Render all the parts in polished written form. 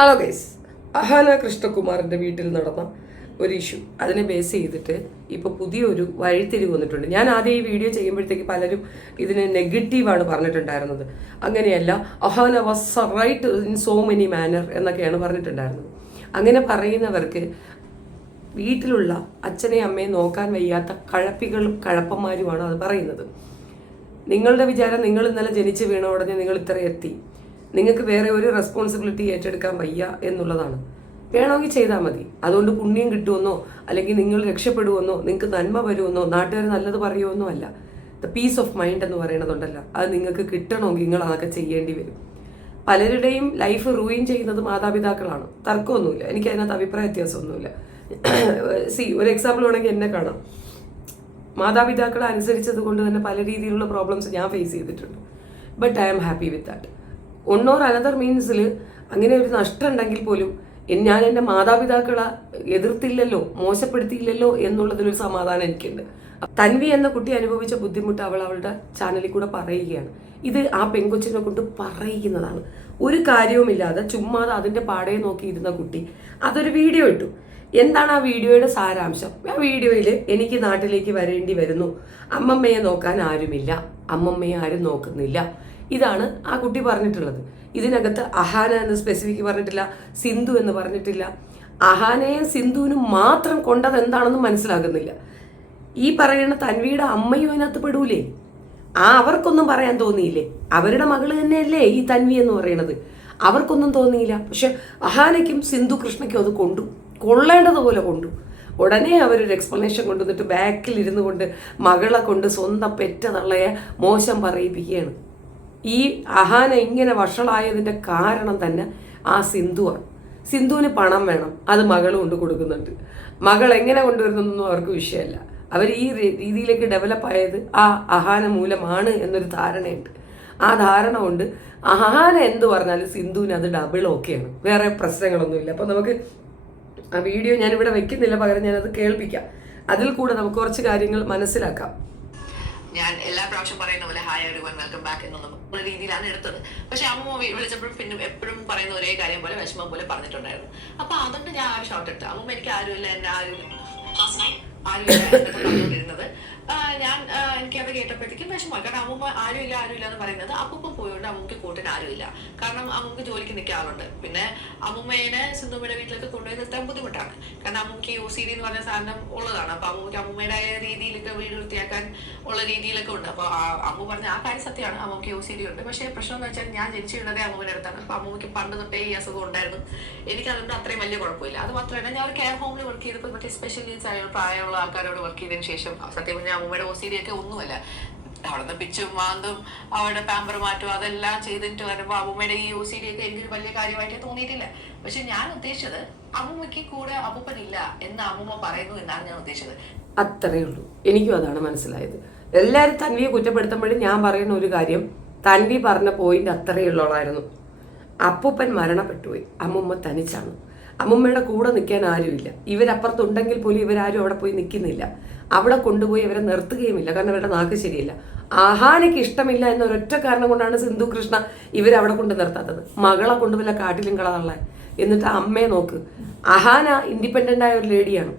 Hello guys, Ahana കൃഷ്ണകുമാറിൻ്റെ വീട്ടിൽ നടന്ന ഒരു ഇഷ്യൂ അതിനെ ബേസ് ചെയ്തിട്ട് ഇപ്പോൾ പുതിയൊരു വഴിത്തിരിവ് വന്നിട്ടുണ്ട്. ഞാൻ ആദ്യം ഈ വീഡിയോ ചെയ്യുമ്പോഴത്തേക്ക് പലരും ഇതിന് നെഗറ്റീവാണ് പറഞ്ഞിട്ടുണ്ടായിരുന്നത്. അങ്ങനെയല്ല, Ahana was right in so many manner എന്നൊക്കെയാണ് പറഞ്ഞിട്ടുണ്ടായിരുന്നത്. അങ്ങനെ പറയുന്നവർക്ക് വീട്ടിലുള്ള അച്ഛനെയും അമ്മയും നോക്കാൻ വയ്യാത്ത കഴപ്പികളും കഴപ്പന്മാരുമാണ് അത് പറയുന്നത്. നിങ്ങളുടെ വിചാരം നിങ്ങൾ ഇന്നലെ ജനിച്ച് വീണ ഉടനെ നിങ്ങൾ ഇത്ര എത്തി, നിങ്ങൾക്ക് വേറെ ഒരു റെസ്പോൺസിബിലിറ്റി ഏറ്റെടുക്കാൻ വയ്യ എന്നുള്ളതാണ്. വേണമെങ്കിൽ ചെയ്താൽ മതി. അതുകൊണ്ട് പുണ്യം കിട്ടുമെന്നോ അല്ലെങ്കിൽ നിങ്ങൾ രക്ഷപ്പെടുമെന്നോ നിങ്ങൾക്ക് നന്മ വരുമെന്നോ നാട്ടുകാർ നല്ലത് പറയുമെന്നോ അല്ല. ദ പീസ് ഓഫ് മൈൻഡ് എന്ന് പറയുന്നതുണ്ടല്ലോ, അത് നിങ്ങൾക്ക് കിട്ടണമെങ്കിൽ നിങ്ങൾ അതൊക്കെ ചെയ്യേണ്ടി വരും. പലരുടെയും ലൈഫ് റൂയിൻ ചെയ്യുന്നത് മാതാപിതാക്കളാണ്, തർക്കമൊന്നുമില്ല. എനിക്ക് അതിനകത്ത് അഭിപ്രായ വ്യത്യാസമൊന്നുമില്ല. ഒരു എക്സാമ്പിൾ വേണമെങ്കിൽ എന്നെ കാണാം. മാതാപിതാക്കളെ അനുസരിച്ചത് കൊണ്ട് തന്നെ പല രീതിയിലുള്ള പ്രോബ്ലംസ് ഞാൻ ഫേസ് ചെയ്തിട്ടുണ്ട്. But I am happy with that. One or another മീൻസിൽ അങ്ങനെ ഒരു നഷ്ടം ഉണ്ടെങ്കിൽ പോലും ഞാൻ എൻ്റെ മാതാപിതാക്കളെ എതിർത്തില്ലല്ലോ, മോശപ്പെടുത്തിയില്ലല്ലോ എന്നുള്ളതിലൊരു സമാധാനം എനിക്കുണ്ട്. തൻവി എന്ന കുട്ടി അനുഭവിച്ച ബുദ്ധിമുട്ട് അവൾ അവളുടെ ചാനലിൽ കൂടെ പറയുകയാണ്. ഇത് ആ പെൺകൊച്ചിനെ കൊണ്ട് പറയിക്കുന്നതാണ്. ഒരു കാര്യവുമില്ലാതെ ചുമ്മാതെ അതിൻ്റെ പാടയെ നോക്കിയിരുന്ന കുട്ടി അതൊരു വീഡിയോ ഇട്ടു. എന്താണ് ആ വീഡിയോയുടെ സാരാംശം? ആ വീഡിയോയിൽ എനിക്ക് നാട്ടിലേക്ക് വരേണ്ടി വരുന്നു, അമ്മമ്മയെ നോക്കാൻ ആരുമില്ല, അമ്മമ്മയെ ആരും നോക്കുന്നില്ല, ഇതാണ് ആ കുട്ടി പറഞ്ഞിട്ടുള്ളത്. ഇതിനകത്ത് അഹാന എന്ന് സ്പെസിഫിക് പറഞ്ഞിട്ടില്ല, സിന്ധു എന്ന് പറഞ്ഞിട്ടില്ല. അഹാനയും സിന്ധുവിനും മാത്രം കൊണ്ടത് എന്താണെന്ന് മനസ്സിലാകുന്നില്ല. ഈ പറയുന്ന തൻവിയുടെ അമ്മയും അതിനകത്ത് പെടൂലേ? അവർക്കൊന്നും പറയാൻ തോന്നിയില്ലേ? അവരുടെ മകള് തന്നെയല്ലേ ഈ തൻവി എന്ന് പറയുന്നത്. അവർക്കൊന്നും തോന്നിയില്ല. പക്ഷെ അഹാനയ്ക്കും സിന്ധു കൃഷ്ണയ്ക്കും അത് കൊള്ളേണ്ടതുപോലെ കൊണ്ടു. ഉടനെ അവരൊരു എക്സ്പ്ലനേഷൻ കൊണ്ടുവന്നിട്ട് ബാക്കിലിരുന്നു കൊണ്ട് മകളെ കൊണ്ട് സ്വന്തം പെറ്റ തള്ളയെ മോശം പറയിപ്പിക്കുകയാണ്. ഈ അഹാന ഇങ്ങനെ വഷളായതിൻ്റെ കാരണം തന്നെ ആ സിന്ധുവാണ്. സിന്ധുവിന് പണം വേണം, അത് മകൾ കൊണ്ട് കൊടുക്കുന്നുണ്ട്. മകൾ എങ്ങനെ കൊണ്ടുവരുന്നൊന്നും അവർക്ക് വിഷയമല്ല. അവർ ഈ രീതിയിലേക്ക് ഡെവലപ്പ് ആയത് ആ അഹാന മൂലമാണ് എന്നൊരു ധാരണയുണ്ട്. ആ ധാരണ കൊണ്ട് അഹാന എന്ത് പറഞ്ഞാലും സിന്ധുവിന് അത് ഡബിൾ ഓക്കെയാണ്, വേറെ പ്രശ്നങ്ങളൊന്നുമില്ല. അപ്പോൾ നമുക്ക് ആ വീഡിയോ ഞാനിവിടെ വെക്കുന്നില്ല, പകരം ഞാനത് കേൾപ്പിക്കാം. അതിൽ കൂടെ നമുക്ക് കുറച്ച് കാര്യങ്ങൾ മനസ്സിലാക്കാം. ഞാൻ എല്ലാ പ്രാവശ്യം പറയുന്ന പോലെ ഹായ് എവരിവൺ വെൽക്കം ബാക്ക് എന്നുള്ള രീതിയിലാണ് എടുത്തത്. പക്ഷെ അമ്മ വിളിച്ചപ്പോഴും പിന്നെ എപ്പോഴും പറയുന്ന ഒരേ കാര്യം പോലെ വിഷമം പോലെ പറഞ്ഞിട്ടുണ്ടായിരുന്നു. അപ്പൊ അതുകൊണ്ട് ഞാൻ ആ ഷോട്ട് എടുത്തു. അമ്മ എനിക്ക് ആരുമില്ല, എന്നെ ആരുമില്ല പറഞ്ഞുകൊണ്ടിരുന്നത്. എനിക്കത് കേട്ടപ്പോഴത്തേക്കും വിഷമമായി. കാരണം അമ്മൂമ്മ ആരുമില്ല എന്ന് പറയുന്നത് അപ്പൂപ്പം പോയോണ്ട് അമ്മൂക്ക് കൂട്ടിന് ആരുമില്ല. കാരണം അമ്മൂക്ക് ജോലിക്ക് നിൽക്കാറുണ്ട്. പിന്നെ അമ്മൂമ്മേനെ സിന്ധുമ്മയുടെ വീട്ടിലേക്ക് കൊണ്ടുപോയി നിർത്താൻ ബുദ്ധിമുട്ടാണ്. കാരണം അമ്മൂക്ക് OCD എന്ന് പറഞ്ഞ സാധനം ഉള്ളതാണ്. അപ്പൊ അമ്മൂക്ക് അമ്മൂമ്മയുടെ രീതിയിലൊക്കെ വീട് വൃത്തിയാക്കാൻ ഉള്ള രീതിയിലൊക്കെ ഉണ്ട്. അപ്പൊ അമ്മു പറഞ്ഞ ആ കാര്യം സത്യമാണ്, അമ്മൂക്ക് OCD ഉണ്ട്. പക്ഷെ പ്രശ്നം എന്ന് വെച്ചാൽ ഞാൻ ജനിച്ചു വീണതേ അമ്മൂമ്മയുടെ അടുത്താണ്. അപ്പൊ അമ്മൂക്ക് പണ്ട് തൊട്ടേ ഈ അസുഖം ഉണ്ടായിരുന്നു. എനിക്ക് അതുകൊണ്ട് അത്രയും വലിയ കുഴപ്പമില്ല. അത് മാത്രമല്ല, ഞാൻ ഒരു കെയർ ഹോമിൽ വർക്ക് ചെയ്തപ്പോൾ മറ്റേ സ്പെഷ്യൽ നീഡ്സ് ആയ പ്രായമുള്ള ആൾക്കാരോട് വർക്ക് ചെയ്തതിനു ശേഷം സത്യം പറഞ്ഞാൽ അമ്മൂമ്മയുടെ OCD ഒക്കെ ഒന്നുമല്ല. അവിടുന്ന് പിച്ചും മാന്തും അവരുടെ പാമ്പർ മാറ്റും അതെല്ലാം ചെയ്തിട്ട് വരുമ്പോൾ അമ്മൂമ്മയുടെ ഈ OCD ഒക്കെ എനിക്കൊരു വലിയ കാര്യമായിട്ട് തോന്നിയിട്ടില്ല. പക്ഷെ ഞാൻ ഉദ്ദേശിച്ചത് അമ്മൂമ്മയ്ക്ക് കൂടെ അപ്പൂപ്പനില്ല എന്ന് അമ്മൂമ്മ പറയുന്നു എന്നാണ് ഞാൻ ഉദ്ദേശിച്ചത്. അത്രയേ ഉള്ളൂ. എനിക്കും അതാണ് മനസ്സിലായത്. എല്ലാവരും തൻവിയെ കുറ്റപ്പെടുത്തുമ്പോഴും ഞാൻ പറയുന്ന ഒരു കാര്യം, തൻവി പറഞ്ഞ പോയിന്റ് അത്രയേ ഉള്ളതായിരുന്നു. അപ്പൂപ്പൻ മരണപ്പെട്ടുപോയി, അമ്മൂമ്മ തനിച്ചാണ്. അമ്മൂമ്മയുടെ കൂടെ നിൽക്കാൻ ആരുമില്ല. ഇവരപ്പുറത്തുണ്ടെങ്കിൽ പോലും ഇവരാരും അവിടെ പോയി നിൽക്കുന്നില്ല. അവിടെ കൊണ്ടുപോയി ഇവരെ നിർത്തുകയുമില്ല, കാരണം ഇവരുടെ നാക്ക് ശരിയില്ല. അഹാനയ്ക്ക് ഇഷ്ടമില്ല എന്നൊരൊറ്റ കാരണം കൊണ്ടാണ് സിന്ധു കൃഷ്ണ ഇവരവിടെ കൊണ്ട് നിർത്താത്തത്. മകളെ കൊണ്ടുപോയില്ല കാട്ടിലും കളതള്ള. എന്നിട്ട് അമ്മയെ നോക്ക്. അഹാന ഇൻഡിപെൻഡൻ്റ് ആയ ഒരു ലേഡിയാണ്,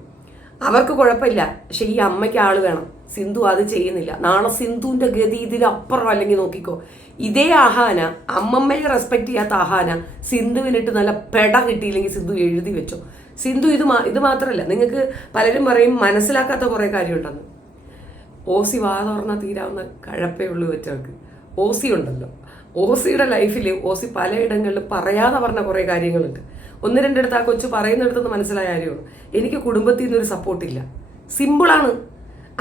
അവർക്ക് കുഴപ്പമില്ല. പക്ഷെ ഈ അമ്മയ്ക്ക് ആള് വേണം. സിന്ധു അത് ചെയ്യുന്നില്ല. നാളെ സിന്ധുവിൻ്റെ ഗതി ഇതിലപ്പുറം. അല്ലെങ്കിൽ നോക്കിക്കോ, ഇതേ അഹാന, അമ്മമ്മയെ റെസ്പെക്ട് ചെയ്യാത്ത അഹാന സിന്ധുവിനിട്ട് നല്ല പെട കിട്ടിയില്ലെങ്കിൽ സിന്ധു എഴുതി വെച്ചോ. സിന്ധു ഇത് മാത്രമല്ല, നിങ്ങൾക്ക് പലരും പറയും മനസ്സിലാക്കാത്ത കുറേ കാര്യമുണ്ടെന്ന്. OC വാ തുറന്നാൽ തീരാവുന്ന കഴപ്പേ ഉള്ളൂ വെച്ചവർക്ക്. OC ഉണ്ടല്ലോ, OCയുടെ ലൈഫിൽ OC പലയിടങ്ങളിലും പറയാതെ പറഞ്ഞ കുറേ കാര്യങ്ങളുണ്ട്. ഒന്ന് രണ്ടിടത്ത് ആ കൊച്ചു പറയുന്നിടത്തുനിന്ന് മനസ്സിലായ കാര്യമാണ്. എനിക്ക് കുടുംബത്തിൽ നിന്നൊരു സപ്പോർട്ടില്ല. സിമ്പിളാണ്.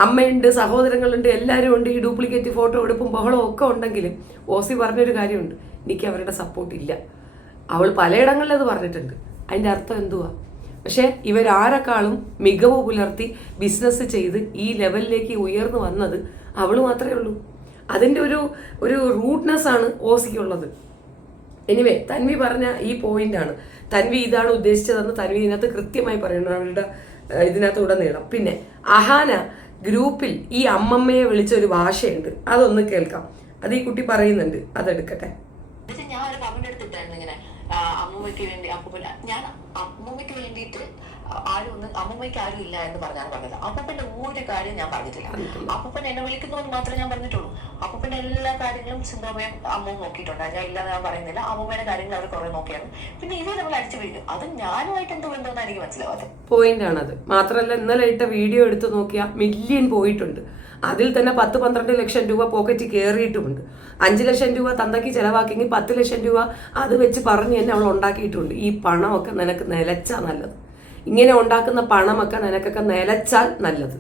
അമ്മയുണ്ട്, സഹോദരങ്ങളുണ്ട്, എല്ലാവരും ഉണ്ട്. ഈ ഡ്യൂപ്ലിക്കേറ്റ് ഫോട്ടോ എടുപ്പും ബഹളവും ഒക്കെ ഉണ്ടെങ്കിലും OC പറഞ്ഞൊരു കാര്യമുണ്ട്, എനിക്ക് അവരുടെ സപ്പോർട്ടില്ല. അവൾ പലയിടങ്ങളിൽ അത് പറഞ്ഞിട്ടുണ്ട്. അതിൻ്റെ അർത്ഥം എന്തുവാ? പക്ഷേ ഇവരാരെക്കാളും മികവ് പുലർത്തി ബിസിനസ് ചെയ്ത് ഈ ലെവലിലേക്ക് ഉയർന്നു വന്നത് അവൾ മാത്രമേ ഉള്ളൂ. അതിൻ്റെ ഒരു റൂട്ട്നെസ് ആണ് OCക്കുള്ളത്. എനിവേ, തൻവി പറഞ്ഞ ഈ പോയിന്റാണ്. തൻവി ഇതാണ് ഉദ്ദേശിച്ചതെന്ന് തൻവി ഇതിനകത്ത് കൃത്യമായി പറയുന്നു, അവരുടെ ഇതിനകത്ത് ഉടനീളം. പിന്നെ അഹാന ഗ്രൂപ്പിൽ ഈ അമ്മമ്മയെ വിളിച്ച ഒരു ഭാഷയുണ്ട്, അതൊന്ന് കേൾക്കാം. അത് ഈ കുട്ടി പറയുന്നുണ്ട്, അതെടുക്കട്ടെ. ഞാൻ ഒരു കമന്റ് എടുത്തിട്ടായിരുന്നു ഇങ്ങനെ അമ്മൂമ്മയ്ക്ക് വേണ്ടി ഞാൻ അമ്മൂമ്മയ്ക്ക് വേണ്ടിയിട്ട് അമ്മൂമ്മയ്ക്ക് ആരും ഇല്ല എന്ന് പറഞ്ഞാണ് പറഞ്ഞത്. അപ്പൂപ്പന്റെ ഒരു കാര്യം ഞാൻ പറഞ്ഞിട്ടില്ല. അപ്പൂപ്പൻ എന്നെ വിളിക്കുന്നതെന്ന് മാത്രമേ ഞാൻ പറഞ്ഞിട്ടുള്ളൂ. അപ്പൂപ്പന്റെ എല്ലാ കാര്യങ്ങളും സിന്ധുമ്മയും അമ്മവും നോക്കിയിട്ടുണ്ട്. ഞാൻ ഇല്ലാന്ന് ഞാൻ പറയുന്നില്ല. അമ്മൂമ്മയുടെ കാര്യങ്ങൾ അവർ കുറെ നോക്കിയാണ്. പിന്നെ ഇവർ നമ്മൾ അടിച്ചു വീഴും. അത് ഞാനുമായിട്ട് എന്തോ ബന്ധമെന്ന് എനിക്ക് മനസ്സിലാവാതെ പോയിന്റ് ആണത്. മാത്രമല്ല ഇന്നലെ ഇട്ട വീഡിയോ എടുത്ത് നോക്കിയാൽ മില്യൺ പോയിട്ടുണ്ട്. അതിൽ തന്നെ 10-12 ലക്ഷം രൂപ പോക്കറ്റിൽ കയറിയിട്ടുമുണ്ട്. 5 ലക്ഷം രൂപ തന്തയ്ക്ക് ചിലവാക്കിയെങ്കിൽ 10 ലക്ഷം രൂപ അത് വെച്ച് പറഞ്ഞ് തന്നെ അവൾ ഉണ്ടാക്കിയിട്ടുണ്ട്. ഈ പണമൊക്കെ നിനക്ക് നിലച്ചാൽ നല്ലത്. ഇങ്ങനെ ഉണ്ടാക്കുന്ന പണമൊക്കെ നിനക്കൊക്കെ നിലച്ചാൽ നല്ലത്.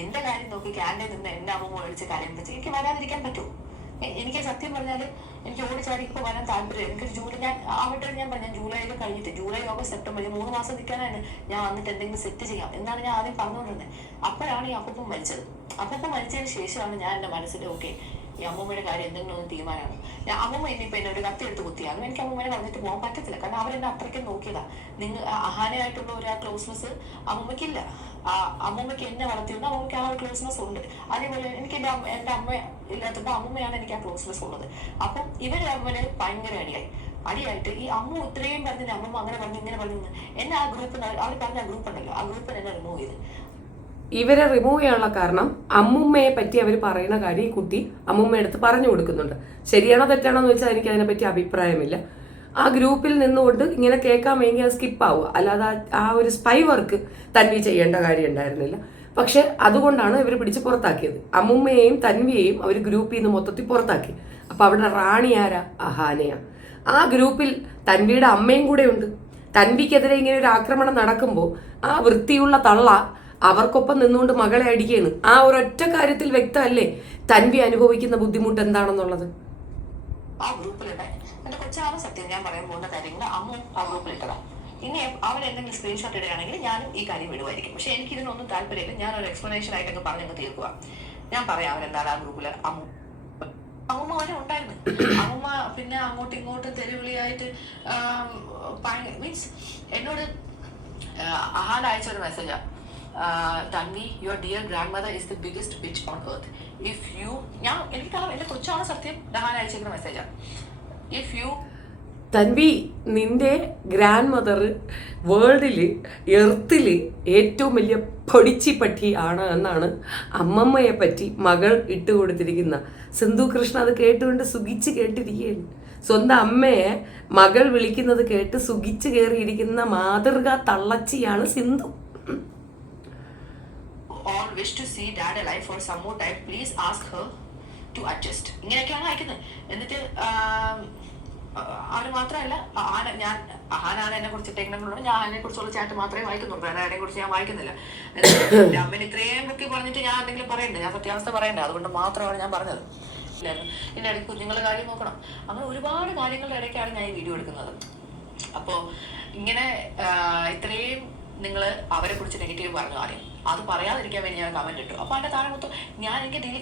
എന്റെ കാര്യം നോക്കി ക്യാൻറ്റീൻ നിന്ന് എന്റെ അമ്മ മേടിച്ച് കാര്യം വെച്ച് എനിക്ക് വരാതിരിക്കാൻ പറ്റുമോ? എനിക്ക് സത്യം പറഞ്ഞാൽ എനിക്ക് ഓടിച്ചാടി ഇപ്പൊ വരാൻ താല്പര്യം. എനിക്ക് ജൂലൈ ഞാൻ പറഞ്ഞു ജൂലൈയിൽ കഴിഞ്ഞിട്ട് ജൂലൈ ഓഗസ്റ്റ് സെപ്റ്റംബർ 3 മാസം നിൽക്കാനാണ് ഞാൻ വന്നിട്ട് എന്തെങ്കിലും സെറ്റ് ചെയ്യാം എന്നാണ് ഞാൻ ആദ്യം പറഞ്ഞുകൊണ്ടിരുന്നത്. അപ്പോഴാണ് ഈ അപ്പൂപ്പൻ മരിച്ചത്. അപ്പൂപ്പൻ മരിച്ചതിന് ശേഷമാണ് ഞാൻ എന്റെ മനസ്സിൽ ഓക്കെ ഈ അമ്മൂമ്മയുടെ കാര്യം എന്തെങ്കിലും ഒന്ന് തീരുമാനമാണ്. ഞാൻ അമ്മൂമ്മ ഇനിയിപ്പോ എന്നെ ഒരു കത്തി എടുത്ത് കുത്തിയാലും എനിക്ക് അമ്മൂമ്മനെ പറഞ്ഞിട്ട് പോകാൻ പറ്റത്തില്ല. കാരണം അവരെന്നെ അത്രയ്ക്കും നോക്കിയതാ. നിങ്ങൾ അഹാനയായിട്ടുള്ള ഒരു ക്ലോസ്നെസ് അമ്മൂമ്മയ്ക്കില്ല. അമ്മൂമ്മയ്ക്ക് എന്നെ വളർത്തിയുണ്ട്. അമ്മൂമ്മയ്ക്ക് ആ ഒരു ക്ലോസ്നെസ് ഉണ്ട്. അതേപോലെ എനിക്ക് എന്റെ അമ്മ ഇല്ലാത്തപ്പോ അമ്മൂമ്മയാണ് എനിക്ക് ആ ക്ലോസ്നെസ് ഉള്ളത്. അപ്പം ഇവര് തമ്മില് ഭയങ്കര അടിയായിട്ട് ഈ അമ്മു ഇത്രയും പറഞ്ഞിട്ട് അമ്മൂമ്മ അങ്ങനെ പറഞ്ഞു ഇങ്ങനെ പറഞ്ഞു എന്നെ ആ ഗ്രൂപ്പ് അവർ പറഞ്ഞ ആ ഗ്രൂപ്പ് ഉണ്ടല്ലോ, ആ ഗ്രൂപ്പിൽ എന്നെ റിമൂവ് ചെയ്ത്. ഇവരെ റിമൂവ് ചെയ്യാനുള്ള കാരണം അമ്മുമ്മയെ പറ്റി അവർ പറയുന്ന കാര്യം ഈ കുട്ടി അമ്മുമ്മയുടെ അടുത്ത് പറഞ്ഞു കൊടുക്കുന്നുണ്ട്. ശരിയാണോ തെറ്റാണോ എന്ന് വെച്ചാൽ എനിക്ക് അതിനെപ്പറ്റി അഭിപ്രായമില്ല. ആ ഗ്രൂപ്പിൽ നിന്നുകൊണ്ട് ഇങ്ങനെ കേൾക്കാൻ വേണ്ടി അത് സ്കിപ്പാവുക. അല്ലാതെ ആ ഒരു സ്പൈ വർക്ക് തൻവി ചെയ്യേണ്ട കാര്യം ഉണ്ടായിരുന്നില്ല. പക്ഷെ അതുകൊണ്ടാണ് ഇവർ പിടിച്ച് പുറത്താക്കിയത്. അമ്മുമ്മയെയും തൻവിയെയും അവർ ഗ്രൂപ്പിൽ നിന്ന് മൊത്തത്തിൽ പുറത്താക്കി. അപ്പൊ അവിടെ റാണി ആരാ? അഹാനയാ. ആ ഗ്രൂപ്പിൽ തൻവിയുടെ അമ്മയും കൂടെ ഉണ്ട്. തൻവിക്കെതിരെ ഇങ്ങനെ ഒരു ആക്രമണം നടക്കുമ്പോൾ ആ വൃത്തിയുള്ള തള്ള അവർക്കൊപ്പം നിന്നുകൊണ്ട് മകളെ അടിക്കുകയാണ്. ആ ഒരൊറ്റ കാര്യത്തിൽ വ്യക്തമല്ലേ തൻവി അനുഭവിക്കുന്ന ബുദ്ധിമുട്ട് എന്താണെന്നുള്ളത്. ആ ഗ്രൂപ്പിലുണ്ടായി എന്റെ കൊച്ചാണ് സത്യം ഞാൻ പറയാൻ പോകുന്ന കാര്യങ്ങൾ അമ്മ ആ ഗ്രൂപ്പിൽ ഇട്ടതാ. ഇനി അവരെന്തെങ്കിലും സ്ക്രീൻഷോട്ട് ഇടുകയാണെങ്കിൽ ഞാനും ഈ കാര്യം വിടുമായിരിക്കും. പക്ഷെ എനിക്ക് ഇതിനൊന്നും താല്പര്യമില്ല. ഞാൻ ഒരു എക്സ്പ്ലനേഷൻ ആയിട്ടൊക്കെ പറഞ്ഞങ്ങ് തീർക്കുക. ഞാൻ പറയാം അവരെന്താണ് ആ ഗ്രൂപ്പില് അമ്മൂമ്മ വരെ ഉണ്ടായിരുന്നു. അമ്മൂമ്മ പിന്നെ അങ്ങോട്ടും ഇങ്ങോട്ടും തെരുവിളിയായിട്ട് മീൻസ് എന്നോട് അഹാൻ അയച്ച ഒരു മെസ്സേജാ, Tanvi, your dear grandmother is the biggest bitch on earth. If you, എനിക്കറിയാം എന്റെ കൊച്ചാണ് സത്യം ഡഹാൻ അയച്ചിരിക്കുന്ന മെസ്സേജാ. If you തൻവി, നിന്റെ ഗ്രാൻഡ് മദർ വേൾഡിൽ എർത്തിൽ ഏറ്റവും വലിയ പൊടിച്ചിപ്പട്ടി ആണ് എന്നാണ് അമ്മമ്മയെ പറ്റി മകൾ ഇട്ടുകൊടുത്തിരിക്കുന്ന സിന്ധു കൃഷ്ണ അത് കേട്ടുകൊണ്ട് സുഖിച്ച് കേട്ടിരിക്കുകയാണ്. സ്വന്തം അമ്മയെ മകൾ വിളിക്കുന്നത് കേട്ട് സുഖിച്ച് കയറിയിരിക്കുന്ന മാതൃകാ തള്ളച്ചിയാണ് Sindhu. all wish to see dad alive for some more time, please ask her to adjust. ഇങ്ങനെയൊക്കെയാണ് അയക്കുന്നത്. എന്നിട്ട് അവര് മാത്രമല്ല ഞാൻ അഹാനാണ് എന്നെ കുറിച്ച് ഇട്ടേക്കുന്നത്. ഞാൻ അതിനെ കുറിച്ചുള്ള ചാറ്റ് മാത്രമേ വായിക്കുന്നുള്ളൂ. വേറെ അതിനെ കുറിച്ച് ഞാൻ വായിക്കുന്നില്ല. അമ്മേനെ ഇത്രയും ഒക്കെ പറഞ്ഞിട്ട് ഞാൻ എന്തെങ്കിലും പറയണ്ടേ? ഞാൻ സത്യാവസ്ഥ പറയണ്ടേ? അതുകൊണ്ട് മാത്രമാണ് ഞാൻ പറഞ്ഞത്. ഇതിന്റെ ഇടയ്ക്ക് കുഞ്ഞുങ്ങളുടെ കാര്യം നോക്കണം. അങ്ങനെ ഒരുപാട് കാര്യങ്ങളുടെ ഇടയ്ക്കാണ് ഞാൻ ഈ വീഡിയോ എടുക്കുന്നത്. അപ്പോ ഇങ്ങനെ ഇത്രയും നിങ്ങൾ അവരെ കുറിച്ച് നെഗറ്റീവ് പറഞ്ഞു ആരെയും അത് പറയാതിരിക്കാൻ വേണ്ടി ഞാൻ കമന്റ് ഇട്ടു. അപ്പൊ അതിന്റെ താഴെ മൊത്തം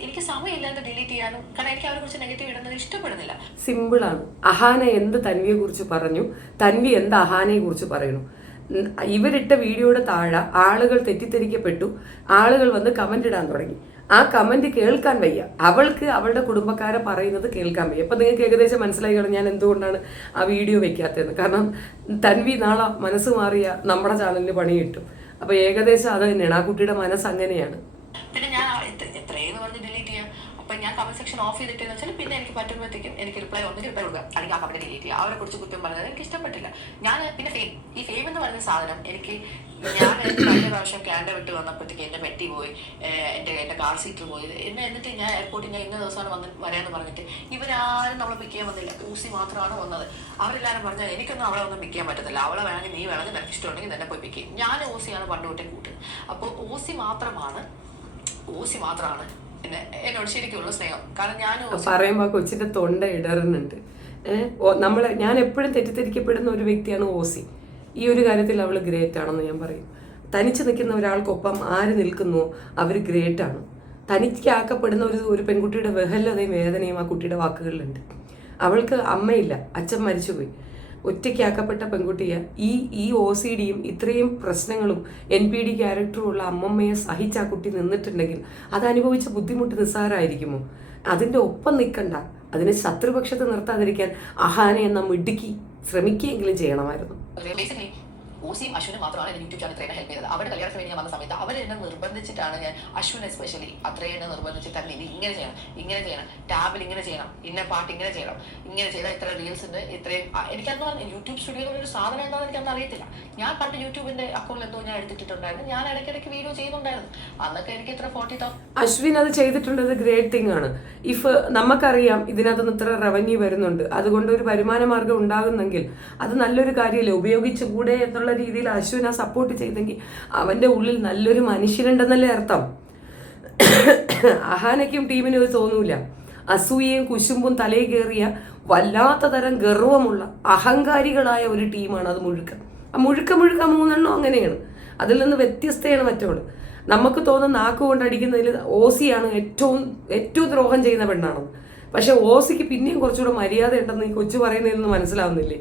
എനിക്ക് സമയമില്ലാതെ ഡിലീറ്റ് ചെയ്യാനും, കാരണം എനിക്ക് അവരെ കുറിച്ച് നെഗറ്റീവ് ഇടുന്നത് ഇഷ്ടപ്പെടുന്നില്ല. സിമ്പിളാണ്. അഹാന എന്ത് തൻവിയെ കുറിച്ച് പറഞ്ഞു, തൻവി എന്ത് അഹാനയെ കുറിച്ച് പറയുന്നു. ഇവരിട്ട വീഡിയോയുടെ താഴെ ആളുകൾ തെറ്റിദ്ധരിക്കപ്പെട്ടു. ആളുകൾ വന്ന് കമന്റ് ഇടാൻ തുടങ്ങി. ആ കമന്റ് കേൾക്കാൻ വയ്യ. അവൾക്ക് അവളുടെ കുടുംബക്കാരെ പറയുന്നത് കേൾക്കാൻ വയ്യ. അപ്പൊ നിങ്ങൾക്ക് ഏകദേശം മനസ്സിലായി കാണും ഞാൻ എന്തുകൊണ്ടാണ് ആ വീഡിയോ വെക്കാത്തതെന്ന്. കാരണം തൻവി നാളെ മനസ്സ് മാറിയ നമ്മുടെ ചാനലിന് പണി കിട്ടും. അപ്പൊ ഏകദേശം അത് തന്നെയാണ്. ആ കുട്ടിയുടെ മനസ്സ് അങ്ങനെയാണ്. പിന്നെ ഞാൻ എത്രയെന്ന് പറഞ്ഞ് ഡിലീറ്റ് ചെയ്യാം. അപ്പൊ ഞാൻ കമന്റ് സെക്ഷൻ ഓഫ് ചെയ്തിട്ടെന്ന് വെച്ചാൽ പിന്നെ എനിക്ക് പറ്റുമ്പോഴത്തേക്കും എനിക്ക് റിപ്ലൈ കൊടുക്കുക, അല്ലെങ്കിൽ ആ കമന്റ് ഡിലീറ്റ് ചെയ്യുക. അവരെ കുറിച്ച് കുറ്റം പറഞ്ഞത് എനിക്ക് ഇഷ്ടപ്പെട്ടില്ല. ഞാൻ പിന്നെ ഈ ഫെയിം എന്ന് പറയുന്ന സാധനം ഞാൻ കഴിഞ്ഞ പ്രാവശ്യം കാനഡ വിട്ട് വന്നപ്പോഴത്തേക്ക് എന്റെ പെട്ടി പോയി, എന്റെ കാർ സീറ്റിൽ പോയി. എന്നിട്ട് ഞാൻ എയർപോർട്ടിൽ ഞാൻ ഇന്ന ദിവസമാണ് വരാന്ന് പറഞ്ഞിട്ട് ഇവരാരും നമ്മളെ പിക്ക് ചെയ്യാൻ വന്നില്ല. ഊസി മാത്രമാണ് വന്നത്. അവരെല്ലാരും പറഞ്ഞാൽ എനിക്കൊന്നും അവളെ ഒന്നും പിക്ക് ചെയ്യാൻ പറ്റത്തില്ല. അവളെ വേണമെങ്കിൽ നീ വേണമെങ്കിൽ നിനക്ക് ഇഷ്ടമുണ്ടെങ്കിൽ തന്നെ പോയി പിക്ക് ചെയ്യും. ഞാൻ ഓസിയാണ് പണ്ട് തൊട്ടേ കൂട്ടുന്നത്. അപ്പോൾ ഓസി മാത്രമാണ് എന്നോട് ശരിക്കുള്ള സ്നേഹം. കാരണം ഞാൻ പറയുമ്പോ കൊച്ചിന്റെ തൊണ്ട ഇടറുന്നുണ്ട്. ഞാൻ എപ്പോഴും തെറ്റിദ്ധരിക്കപ്പെടുന്ന ഒരു വ്യക്തിയാണ് ഓസി. ഈ ഒരു കാര്യത്തിൽ അവൾ ഗ്രേറ്റ് ആണെന്ന് ഞാൻ പറയും. തനിച്ച് നിൽക്കുന്ന ഒരാൾക്കൊപ്പം ആര് നിൽക്കുന്നുവോ അവർ ഗ്രേറ്റ് ആണ്. തനിക്കാക്കപ്പെടുന്ന ഒരു പെൺകുട്ടിയുടെ വെഹലതയും വേദനയും ആ കുട്ടിയുടെ വാക്കുകളിലുണ്ട്. അവൾക്ക് അമ്മയില്ല, അച്ഛൻ മരിച്ചുപോയി. ഒറ്റയ്ക്കാക്കപ്പെട്ട പെൺകുട്ടിയെ ഈ OCDയും ഇത്രയും പ്രശ്നങ്ങളും NPD ക്യാരക്ടറും ഉള്ള അമ്മമ്മയെ സഹിച്ച ആ കുട്ടി നിന്നിട്ടുണ്ടെങ്കിൽ അത് അനുഭവിച്ച ബുദ്ധിമുട്ട് നിസ്സാരമായിരിക്കുമോ? അതിൻ്റെ ഒപ്പം നിൽക്കണ്ട, അതിനെ ശത്രുപക്ഷത്ത് നിർത്താതിരിക്കാൻ അഹാന എന്ന മിടുക്കി ശ്രമിക്കുകയെങ്കിലും ചെയ്യണമായിരുന്നു. ബേസിക്കലി ഓസിയും അശ്വിനും മാത്രമാണ് എന്റെ യൂട്യൂബ് ചാനൽ ഇത്രയും ഹെൽപ്പ് ചെയ്തത്. അവരുടെ കല്യാണത്തിന് വേണ്ടി ഞാൻ വന്ന സമയത്ത് അവർ എന്നെ നിർബന്ധിച്ചിട്ടാണ് ഞാൻ അശ്വിൻ എസ്പെഷ്യലി അത്രയും എന്നെ നിർബന്ധിച്ചിട്ടാണ് ഇത് ഇങ്ങനെ ചെയ്യണം ടാബിൽ ഇങ്ങനെ ചെയ്യണം, ഇന്ന പാട്ട് ഇങ്ങനെ ചെയ്താൽ ഇത്ര റീൽസ് ഉണ്ട്, ഇത്രയും എനിക്കന്ന് പറഞ്ഞു യൂട്യൂബ് സ്റ്റുഡിയോ ഒരു സാധനം എന്താണെന്ന് എനിക്കന്ന് അറിയത്തില്ല. ഞാൻ പണ്ട് യൂട്യൂബിന്റെ അക്കൗണ്ടിൽ എന്തോ ഞാൻ എടുത്തിട്ടുണ്ടായിരുന്നു, ഞാൻ ഇടയ്ക്കിടയ്ക്ക് വീഡിയോ ചെയ്യുന്നുണ്ടായിരുന്നു. അന്നൊക്കെ എനിക്ക് ഇത്ര 40,000 അശ്വിൻ അത് ചെയ്തിട്ടുള്ളത് ഗ്രേറ്റ് തിങ് ആണ്. ഇഫ് നമുക്കറിയാം ഇതിനകത്തുനിന്ന് ഇത്ര റവന്യൂ വരുന്നുണ്ട്, അതുകൊണ്ട് ഒരു വരുമാന മാർഗം ഉണ്ടാകുന്നെങ്കിൽ അത് നല്ലൊരു കാര്യമല്ലേ, ഉപയോഗിച്ചുകൂടെ എന്നുള്ള രീതിയിൽ അശ്വിൻ ആ സപ്പോർട്ട് ചെയ്തെങ്കിൽ അവന്റെ ഉള്ളിൽ നല്ലൊരു മനുഷ്യനുണ്ടെന്നല്ലേ അർത്ഥം. അഹാനയ്ക്കും ടീമിനും ഇത് തോന്നൂല. അസൂയയും കുശുമ്പും തലയിൽ കയറിയ വല്ലാത്ത തരം ഗർവമുള്ള അഹങ്കാരികളായ ഒരു ടീമാണ് അത് മുഴുക്ക. ആ മുഴുക്ക മൂന്നെണ്ണം അങ്ങനെയാണ്. അതിൽ നിന്ന് വ്യത്യസ്തയാണ് മറ്റവള്. നമുക്ക് തോന്നുന്ന നാക്ക് കൊണ്ടടിക്കുന്നതിൽ ഓസിയാണ് ഏറ്റവും ദ്രോഹം ചെയ്യുന്ന പെണ്ണാണ്. പക്ഷെ ഓസിക്ക് പിന്നെയും കുറച്ചുകൂടെ മര്യാദ ഉണ്ടെന്ന് ഈ കൊച്ചു പറയുന്നതിൽ നിന്ന് മനസ്സിലാവുന്നില്ലേ?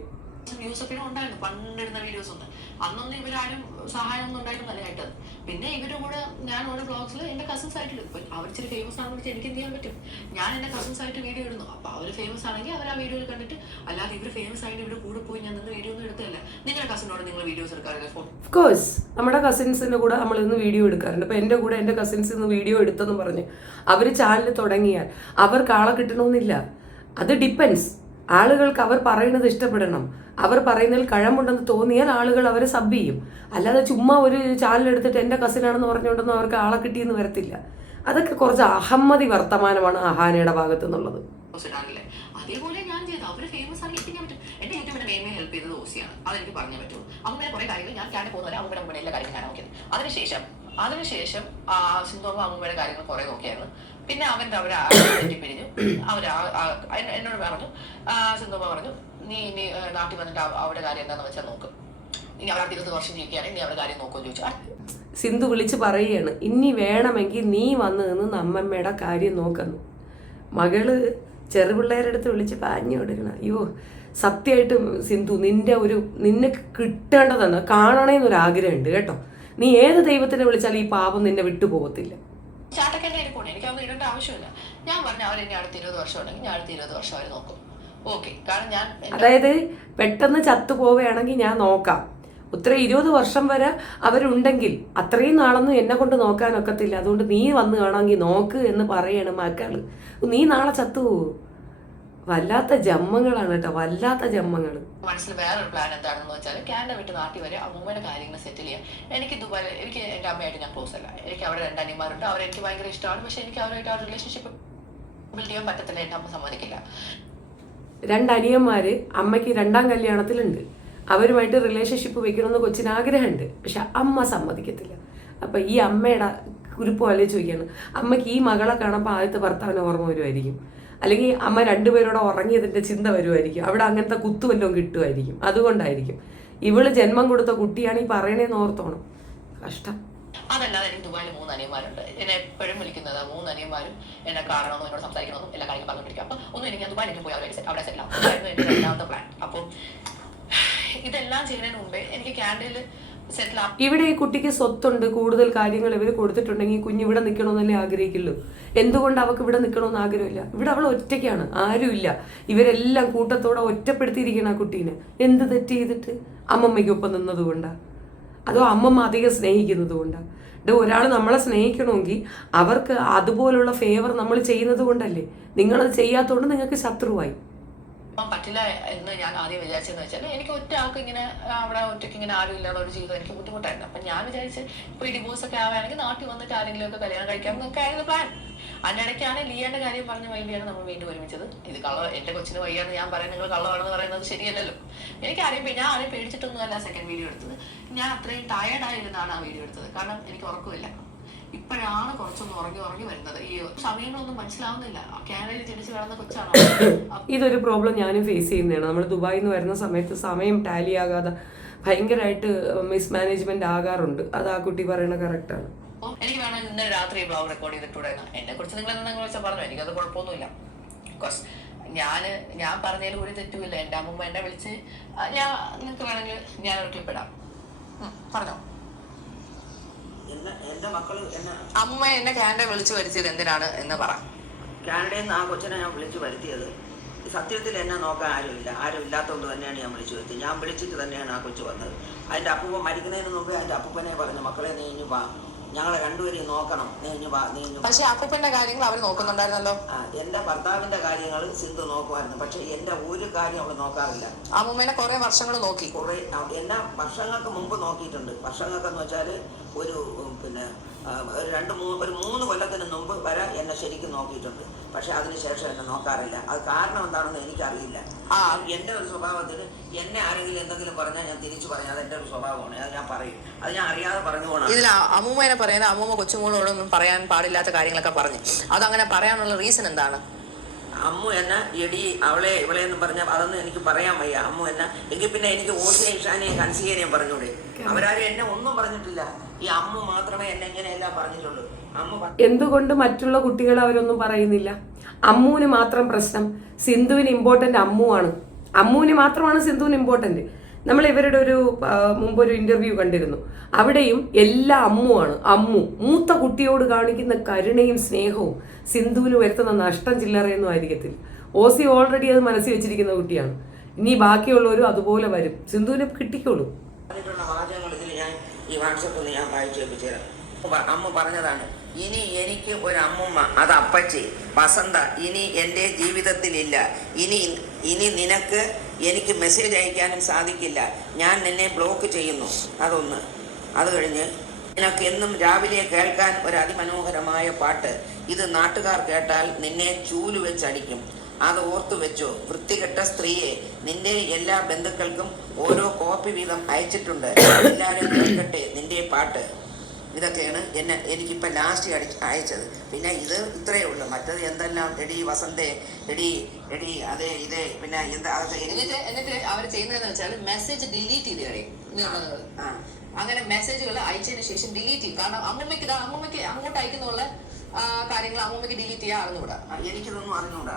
വ്യൂസ് ഒക്കെ ഉണ്ടായിരുന്നു, പണ്ടിടുന്ന വീഡിയോസ് ഉണ്ട്. അന്നൊന്നും ഇവരാരും സഹായം ഒന്നും ഉണ്ടായിരുന്നല്ല കേട്ടത്. പിന്നെ ഇവരുടെ കൂടെ ഞാൻ ഓരോ ബ്ലോഗ്സിൽ എന്റെ കസിൻസ് ആയിട്ട് ഇടും. അവർ ഇച്ചിരി ഫേമസ് ആണെന്ന് വെച്ചാൽ എനിക്ക് എന്ത് ചെയ്യാൻ പറ്റും? ഞാൻ എന്റെ കസിൻസ് ആയിട്ട് വീഡിയോ ഇടുന്നു. അപ്പൊ അവർ ഫേമസ് ആണെങ്കിൽ അവർ ആ വീഡിയോയിൽ കണ്ടിട്ട്, അല്ലാതെ ഇവർ ഫേമസ് ആയിട്ട് ഇവിടെ കൂടെ പോയി ഞാൻ നിന്ന് വീഡിയോ ഒന്നും എടുത്തല്ല. നിങ്ങളുടെ കസിനോട് നിങ്ങൾ വീഡിയോസ് എടുക്കാറില്ല? ഓഫ്കോഴ്സ് നമ്മുടെ കസിൻസിന്റെ കൂടെ നമ്മൾ ഇന്ന് വീഡിയോ എടുക്കാറുണ്ട്. അപ്പൊ എന്റെ കൂടെ എന്റെ കസിൻസ് ഇന്ന് വീഡിയോ എടുത്തെന്ന് പറഞ്ഞ് അവർ ചാനൽ തുടങ്ങിയാൽ അവർക്ക് ആളെ കിട്ടണമെന്നില്ല. അത് ഡിപ്പെൻസ്. ആളുകൾക്ക് അവർ പറയുന്നത് ഇഷ്ടപ്പെടണം. അവർ പറയുന്നതിൽ കഴമ്പുണ്ടെന്ന് തോന്നിയാൽ ആളുകൾ അവരെ സബ് ചെയ്യും. അല്ലാതെ ചുമ്മാ ഒരു ചാനൽ എടുത്തിട്ട് എൻ്റെ കസിനാണെന്ന് പറഞ്ഞുകൊണ്ടൊന്നും അവർക്ക് ആളെ കിട്ടിയെന്ന് വരത്തില്ല. അതൊക്കെ കുറച്ച് അഹമ്മതി വർത്തമാനമാണ് അഹാനയുടെ ഭാഗത്ത് നിന്നുള്ളത്. അതേപോലെ ഞാൻ ചെയ്തു. അവര് ഫേമസ് ആണെങ്കിൽ പിന്നെ പറ്റും. എന്റെ യൂട്യൂബിന്റെ മെയിൻ ഹെൽപ്പ് ചെയ്തത് ഓസിയാണ്. അതെനിക്ക് പറഞ്ഞേ പറ്റുള്ളൂ. അമ്മയുടെ കുറെ കാര്യങ്ങൾ ഞാൻ ക്യാൻഡ് പോകുന്നവരെ അമ്മയുടെ എല്ലാ കാര്യങ്ങളും ഞാൻ നോക്കിയത്. അതിനുശേഷം സിന്ധോമ അമ്മയുടെ കാര്യങ്ങൾ കുറെ നോക്കിയായിരുന്നു. പിന്നെ അവരെ പിരിഞ്ഞു. എന്നോട് പറഞ്ഞു, സിന്ധോമ പറഞ്ഞു, നീ ഇനി നാട്ടിൽ വന്നിട്ട് അവരുടെ കാര്യം എന്താണെന്ന് വെച്ചാൽ നോക്കും. ഇനി അവർ 20 വർഷം ജീവിക്കുകയാണെങ്കിൽ നീ അവരുടെ കാര്യം നോക്കുമെന്ന് ചോദിച്ചു. സിന്ധു വിളിച്ച് പറയുകയാണ്, ഇനി വേണമെങ്കിൽ നീ വന്ന് നിന്ന് അമ്മമ്മയുടെ കാര്യം നോക്കുന്നു. മകള് ചെറുപിള്ളേരുടെ അടുത്ത് വിളിച്ച് പാഞ്ഞു കൊടുക്കണം. അയ്യോ സത്യമായിട്ടും സിന്ധു നിന്നെ കിട്ടേണ്ടതെന്ന് കാണണേന്നൊരാഗ്രഹമുണ്ട് കേട്ടോ. നീ ഏത് ദൈവത്തിനെ വിളിച്ചാലും ഈ പാപം നിന്നെ വിട്ടു പോകത്തില്ല. ചാട്ടക്കന്നെ പോണേ, എനിക്കതൊന്നും ഇടേണ്ട ആവശ്യമില്ല. ഞാൻ പറഞ്ഞു അവരെന്നെ അടുത്ത 20 വർഷം ഉണ്ടെങ്കിൽ ഞാൻ അടുത്ത 20 വർഷം അവർ നോക്കും. ഓക്കെ, കാരണം ഞാൻ അതായത് പെട്ടെന്ന് ചത്തുപോവുകയാണെങ്കിൽ ഞാൻ നോക്കാം. ഉത്തര 20 വർഷം വരെ അവരുണ്ടെങ്കിൽ അത്രയും നാളൊന്നും എന്നെ കൊണ്ട് നോക്കാനൊക്കത്തില്ല. അതുകൊണ്ട് നീ വന്ന് കാണാമെങ്കിൽ നോക്ക് എന്ന് പറയണ മക്കള്. നീ നാളെ ചത്തുപോകും. വല്ലാത്ത ജന്മങ്ങളാണ് കേട്ടോ, വല്ലാത്ത ജന്മങ്ങൾ. മനസ്സിൽ വേറൊരു പ്ലാൻ എന്താണെന്ന് വെച്ചാൽ കാനഡ വിട്ട് നാട്ടിൽ വരെ അമ്മൂമ്മയുടെ കാര്യങ്ങൾ സെറ്റിൽ ചെയ്യാം. എനിക്ക് ദുബായിൽ എനിക്ക് എൻ്റെ അമ്മയായിട്ട് ഞാൻ ക്ലോസ് അല്ല. എനിക്ക് അവിടെ 2 അനിയന്മാരുണ്ട്. അവരെനിക്ക് ഭയങ്കര ഇഷ്ടമാണ്. പക്ഷെ എനിക്ക് അവരായിട്ട് ആ റിലേഷൻഷിപ്പ് ബിൽഡ് ചെയ്യാൻ പറ്റത്തില്ല. എൻ്റെ അമ്മ സമ്മതിക്കില്ല. 2 അനിയന്മാര് അമ്മയ്ക്ക് 2ാം കല്യാണത്തിലുണ്ട്. അവരുമായിട്ട് റിലേഷൻഷിപ്പ് വെക്കണമെന്ന് കൊച്ചിന് ആഗ്രഹമുണ്ട്. പക്ഷെ അമ്മ സമ്മതിക്കത്തില്ല. അപ്പൊ ഈ അമ്മയുടെ കുരുപ്പ് ആലോചിക്കുകയാണ്. അമ്മയ്ക്ക് ഈ മകളെ കാണുമ്പോൾ ആദ്യത്തെ ഭർത്താവിന് ഓർമ്മ വരുമായിരിക്കും. അല്ലെങ്കിൽ അമ്മ 2 പേരോടെ ഉറങ്ങിയതിന്റെ ചിന്ത വരുമായിരിക്കും. അവിടെ അങ്ങനത്തെ കുത്തുവല്ലവും കിട്ടുമായിരിക്കും. അതുകൊണ്ടായിരിക്കും ഇവള് ജന്മം കൊടുത്ത കുട്ടിയാണ് ഈ പറയണേന്ന് ഓർത്തോണം. കഷ്ടം. അതല്ലാതെ എനിക്ക് ദുബായിൽ 3 അനിയന്മാരുണ്ട്. എന്നെ എപ്പോഴും വിളിക്കുന്നത് 3 അനിയന്മാരും എന്നെ കാണണമെന്നും എന്നോട് സംസാരിക്കണമെന്നും എല്ലാ കാര്യങ്ങളും പറഞ്ഞുകൊണ്ടിരിക്കും. അപ്പൊ ഒന്നും എനിക്ക് ദുബായിലേക്ക് പോയി അവിടെ സെറ്റിൽ ആവും. അതായിരുന്നു എന്റെ 2ാമത്തെ പ്ലാൻ. അപ്പം ഇതെല്ലാം ചെയ്യുന്നതിന് മുമ്പേ എനിക്ക് കാനഡയിൽ സെറ്റിൽ ആവും. ഇവിടെ ഈ കുട്ടിക്ക് സ്വത്തുണ്ട്, കൂടുതൽ കാര്യങ്ങൾ ഇവർ കൊടുത്തിട്ടുണ്ടെങ്കിൽ കുഞ്ഞ് ഇവിടെ നിൽക്കണമെന്നല്ലേ ആഗ്രഹിക്കുള്ളൂ. എന്തുകൊണ്ട് അവൾക്ക് ഇവിടെ നിൽക്കണമെന്ന് ആഗ്രഹമില്ല? ഇവിടെ അവൾ ഒറ്റയ്ക്കാണ്, ആരുമില്ല. ഇവരെല്ലാം കൂട്ടത്തോടെ ഒറ്റപ്പെടുത്തിയിരിക്കണം ആ കുട്ടീനെ. എന്ത് തെറ്റ് ചെയ്തിട്ട്? അമ്മമ്മയ്ക്കൊപ്പം നിന്നതുകൊണ്ടാണ്, അതോ അമ്മമ്മ അധികം സ്നേഹിക്കുന്നത് കൊണ്ടാണ്? ഒരാൾ നമ്മളെ സ്നേഹിക്കണമെങ്കിൽ അവർക്ക് അതുപോലുള്ള ഫേവർ നമ്മൾ ചെയ്യുന്നത് കൊണ്ടല്ലേ. നിങ്ങളത് ചെയ്യാത്തതുകൊണ്ട് നിങ്ങൾക്ക് ശത്രുവായി. പറ്റില്ല എന്ന് ഞാൻ ആദ്യം വിചാരിച്ചെന്ന് വെച്ചാൽ എനിക്ക് ഒറ്റ ആൾക്ക് ഇങ്ങനെ അവിടെ ഒറ്റയ്ക്ക് ഇങ്ങനെ ആരും ഇല്ലാതെ ഒരു ജീവിതം എനിക്ക് ബുദ്ധിമുട്ടായിരുന്നു. അപ്പൊ ഞാൻ വിചാരിച്ച് ഇപ്പൊ ഈ ഡിവോഴ്സ് ഒക്കെ ആവുകയാണെങ്കിൽ നാട്ടിൽ വന്നിട്ട് ആരെങ്കിലും ഒക്കെ കല്യാണം കഴിക്കാം എന്നൊക്കെ ആയിരുന്നു പ്ലാൻ. അതിനിടയ്ക്കാണ് ലിയന്റെ കാര്യം പറഞ്ഞ വൈകിയാണ് നമ്മൾ വീണ്ടും ഒരുമിച്ചത്. ഇത് എന്റെ കൊച്ചിന് വയ്യാന്ന് ഞാൻ പറയാൻ നിങ്ങൾ കള്ളമാണെന്ന് പറയുന്നത് ശരിയല്ലല്ലോ. ഞാൻ ആരെയും പേടിച്ചിട്ടൊന്നുമല്ല സെക്കൻഡ് വീഡിയോ എടുത്തത്. ഞാൻ അത്രയും ടയർഡായിരുന്നാണ് ആ വീഡിയോ എടുത്തത്. കാരണം എനിക്ക് ഉറക്കമില്ല. ഇപ്പോഴാണ് കുറച്ചൊന്ന് ഉറങ്ങി വരുന്നത്. ഈ സമയങ്ങളൊന്നും മനസ്സിലാവുന്നില്ല. കാനഡയിൽ ജനിച്ചു കിടന്ന കൊച്ചാണ്. ഇതൊരു പ്രോബ്ലം ഞാനും ഫേസ് ചെയ്യുന്നതാണ്. നമ്മൾ ദുബായിൽ നിന്ന് വരുന്ന സമയത്ത് സമയം ടാലി ആകാതെ ഭയങ്കരമായിട്ട് മിസ്മാനേജ്മെന്റ് ആകാറുണ്ട്. അത് ആ കുട്ടി പറയുന്നത് കറക്റ്റാണ്. എനിക്ക് വേണം ഇന്നലെ രാത്രി ബ്ലോഗ് റെക്കോർഡ് ചെയ്തിട്ടൂടെ? എന്നെ കുറിച്ച് നിങ്ങൾ എന്തെങ്കിലും വെച്ചാൽ പറഞ്ഞു. എനിക്കത് കുഴപ്പമൊന്നുമില്ല. ബിക്കോസ് ഞാൻ പറഞ്ഞതിൽ ഒരു തെറ്റുമില്ല. എൻ്റെ അമ്മൂമ്മ എന്നെ വിളിച്ച് നിങ്ങൾക്ക് വേണമെങ്കിൽ ഞാൻ ഒരു ക്ലിപ്പ് ഇടാം. പറഞ്ഞോ. അമ്മ എന്നെ കാനഡ വിളിച്ചു വരുത്തിയത് എന്തിനാണ് എന്ന് പറ. കാനഡയിൽ നിന്ന് ആ കൊച്ചിനെ ഞാൻ വിളിച്ചു വരുത്തിയത് സത്യത്തിൽ എന്നെ നോക്കാൻ ആരുമില്ല. ആരും ഇല്ലാത്തതുകൊണ്ട് തന്നെയാണ് ഞാൻ വിളിച്ചു വരുത്തി. ഞാൻ വിളിച്ചിട്ട് തന്നെയാണ് ആ കൊച്ചു വന്നത്. അതിൻ്റെ അപ്പൂപ്പൻ മരിക്കുന്നതിന് മുമ്പേ അതിൻ്റെ അപ്പൂപ്പനെ പറഞ്ഞു, മക്കളെ നീ ഇഞ്ഞു വാ, ഞങ്ങളെ രണ്ടുപേരെയും നോക്കണം, നീ ഇഞ്ഞു വാ, നീ ഇഞ്ഞു. പക്ഷെ അപ്പൂപ്പന്റെ കാര്യങ്ങൾ അവർ നോക്കുന്നുണ്ടായിരുന്നല്ലോ. എൻ്റെ ഭർത്താവിൻ്റെ കാര്യങ്ങൾ സിന്ധു നോക്കുമായിരുന്നു. പക്ഷെ എൻ്റെ ഒരു കാര്യം അവൾ നോക്കാറില്ല. അമ്മൂമ്മേനെ കുറെ വർഷങ്ങൾ നോക്കി. കുറേ എന്നെ വർഷങ്ങൾക്ക് മുമ്പ് നോക്കിയിട്ടുണ്ട്. വർഷങ്ങൾക്കെന്ന് വെച്ചാൽ ഒരു പിന്നെ ഒരു 3 കൊല്ലത്തിന് മുമ്പ് വരെ എന്നെ ശരിക്കും നോക്കിയിട്ടുണ്ട്. പക്ഷെ അതിനുശേഷം എന്നെ നോക്കാറില്ല. അത് കാരണം എന്താണെന്ന് എനിക്കറിയില്ല. എൻ്റെ ഒരു സ്വഭാവത്തിന് എന്നെ ആരെങ്കിലും എന്തെങ്കിലും പറഞ്ഞാൽ ഞാൻ തിരിച്ചു പറഞ്ഞാൽ അത് എൻ്റെ ഒരു സ്വഭാവമാണ്. അത് ഞാൻ പറയും. അത് ഞാൻ അറിയാതെ പറഞ്ഞു പോകണം. ഇതിൽ അമ്മൂമ്മേനെ പറയുന്നത് അമ്മൂമ്മ കൊച്ചുമോളോടൊന്നും പറയാൻ പാടില്ലാത്ത കാര്യങ്ങളൊക്കെ പറഞ്ഞു. അതങ്ങനെ പറയാനുള്ള റീസൺ എന്താണ്? അമ്മു എന്നെ എടി അവളെ ഇവളെ എന്ന് പറഞ്ഞാൽ അതൊന്നും എനിക്ക് പറയാൻ വയ്യ. അമ്മു എന്നെ എങ്കിൽ പിന്നെ എനിക്ക് ഓസിയെയും ഇഷാനെയും ഹൻസിയേനെയും പറഞ്ഞൂടെ? അവരാരും എന്നെ ഒന്നും പറഞ്ഞിട്ടില്ല. ഈ അമ്മു മാത്രമേ എന്നെ ഇങ്ങനെയെല്ലാം പറഞ്ഞിട്ടുള്ളൂ. എന്തുകൊണ്ട് മറ്റുള്ള കുട്ടികൾ അവരൊന്നും പറയുന്നില്ല? അമ്മുവിന് മാത്രം പ്രശ്നം. സിന്ധുവിന് ഇമ്പോർട്ടൻ്റ് അമ്മുവാണ്. അമ്മുവിന് മാത്രമാണ് സിന്ധുവിന് ഇമ്പോർട്ടൻ്റ്. നമ്മൾ ഇവരുടെ മുമ്പൊരു ഇന്റർവ്യൂ കണ്ടിരുന്നു. അവിടെയും എല്ലാ അമ്മുവാണ്. അമ്മു മൂത്ത കുട്ടിയോട് കാണിക്കുന്ന കരുണയും സ്നേഹവും സിന്ധുവിന് വരുത്തുന്ന നഷ്ടം ചില്ലറയൊന്നും ആയിരിക്കത്തില്ല. ഓസി ഓൾറെഡി അത് മനസ്സിൽ വെച്ചിരിക്കുന്ന കുട്ടിയാണ്. ഇനി ബാക്കിയുള്ളവരും അതുപോലെ വരും. സിന്ധുവിനെ കിട്ടിക്കോളൂ. വാചകങ്ങൾ ഇതിൽ ഞാൻ ഈ വാട്സപ്പിൽ ഞാൻ വായിച്ചു വെപ്പിച്ചു തരാം. അമ്മ പറഞ്ഞതാണ്, ഇനി എനിക്ക് ഒരു അമ്മുമ്മ, അത് അപ്പച്ചി വസന്ത ഇനി എൻ്റെ ജീവിതത്തിലില്ല. ഇനി നിനക്ക് എനിക്ക് മെസ്സേജ് അയക്കാനും സാധിക്കില്ല. ഞാൻ നിന്നെ ബ്ലോക്ക് ചെയ്യുന്നു. അതൊന്ന്. അത് കഴിഞ്ഞ് നിനക്ക് എന്നും രാവിലെ കേൾക്കാൻ ഒരു അതിമനോഹരമായ പാട്ട്. ഇത് നാട്ടുകാർ കേട്ടാൽ നിന്നെ ചൂല് വെച്ചടിക്കും. അത് ഓർത്തു വെച്ചോ. വൃത്തികെട്ട സ്ത്രീയെ, നിന്റെ എല്ലാ ബന്ധുക്കൾക്കും ഓരോ കോപ്പി വീതം അയച്ചിട്ടുണ്ട്. എല്ലാവരും കേൾക്കട്ടെ നിന്റെ പാട്ട്. ഇതൊക്കെയാണ് എനിക്കിപ്പോൾ ലാസ്റ്റ് അയച്ചത്. പിന്നെ ഇത് ഇത്രയേ ഉള്ളൂ. മറ്റത് എന്തെല്ലാം എടി വസന്തേ, എടി അതെ ഇതേ, പിന്നെ എന്താ എന്നിട്ട് അവർ ചെയ്യുന്നതെന്ന് വെച്ചാൽ മെസ്സേജ് ഡിലീറ്റ് ചെയ്ത് കളയും. അങ്ങനെ മെസ്സേജുകൾ അയച്ചതിന് ശേഷം ഡിലീറ്റ് ചെയ്യും. കാരണം അമ്മൂമ്മയ്ക്ക് അങ്ങോട്ട് അയക്കുന്നുള്ള കാര്യങ്ങൾ അമ്മൂമ്മയ്ക്ക് ഡിലീറ്റ് ചെയ്യാൻ അറിഞ്ഞുകൂടാ. എനിക്കിതൊന്നും അറിഞ്ഞുകൂടാ.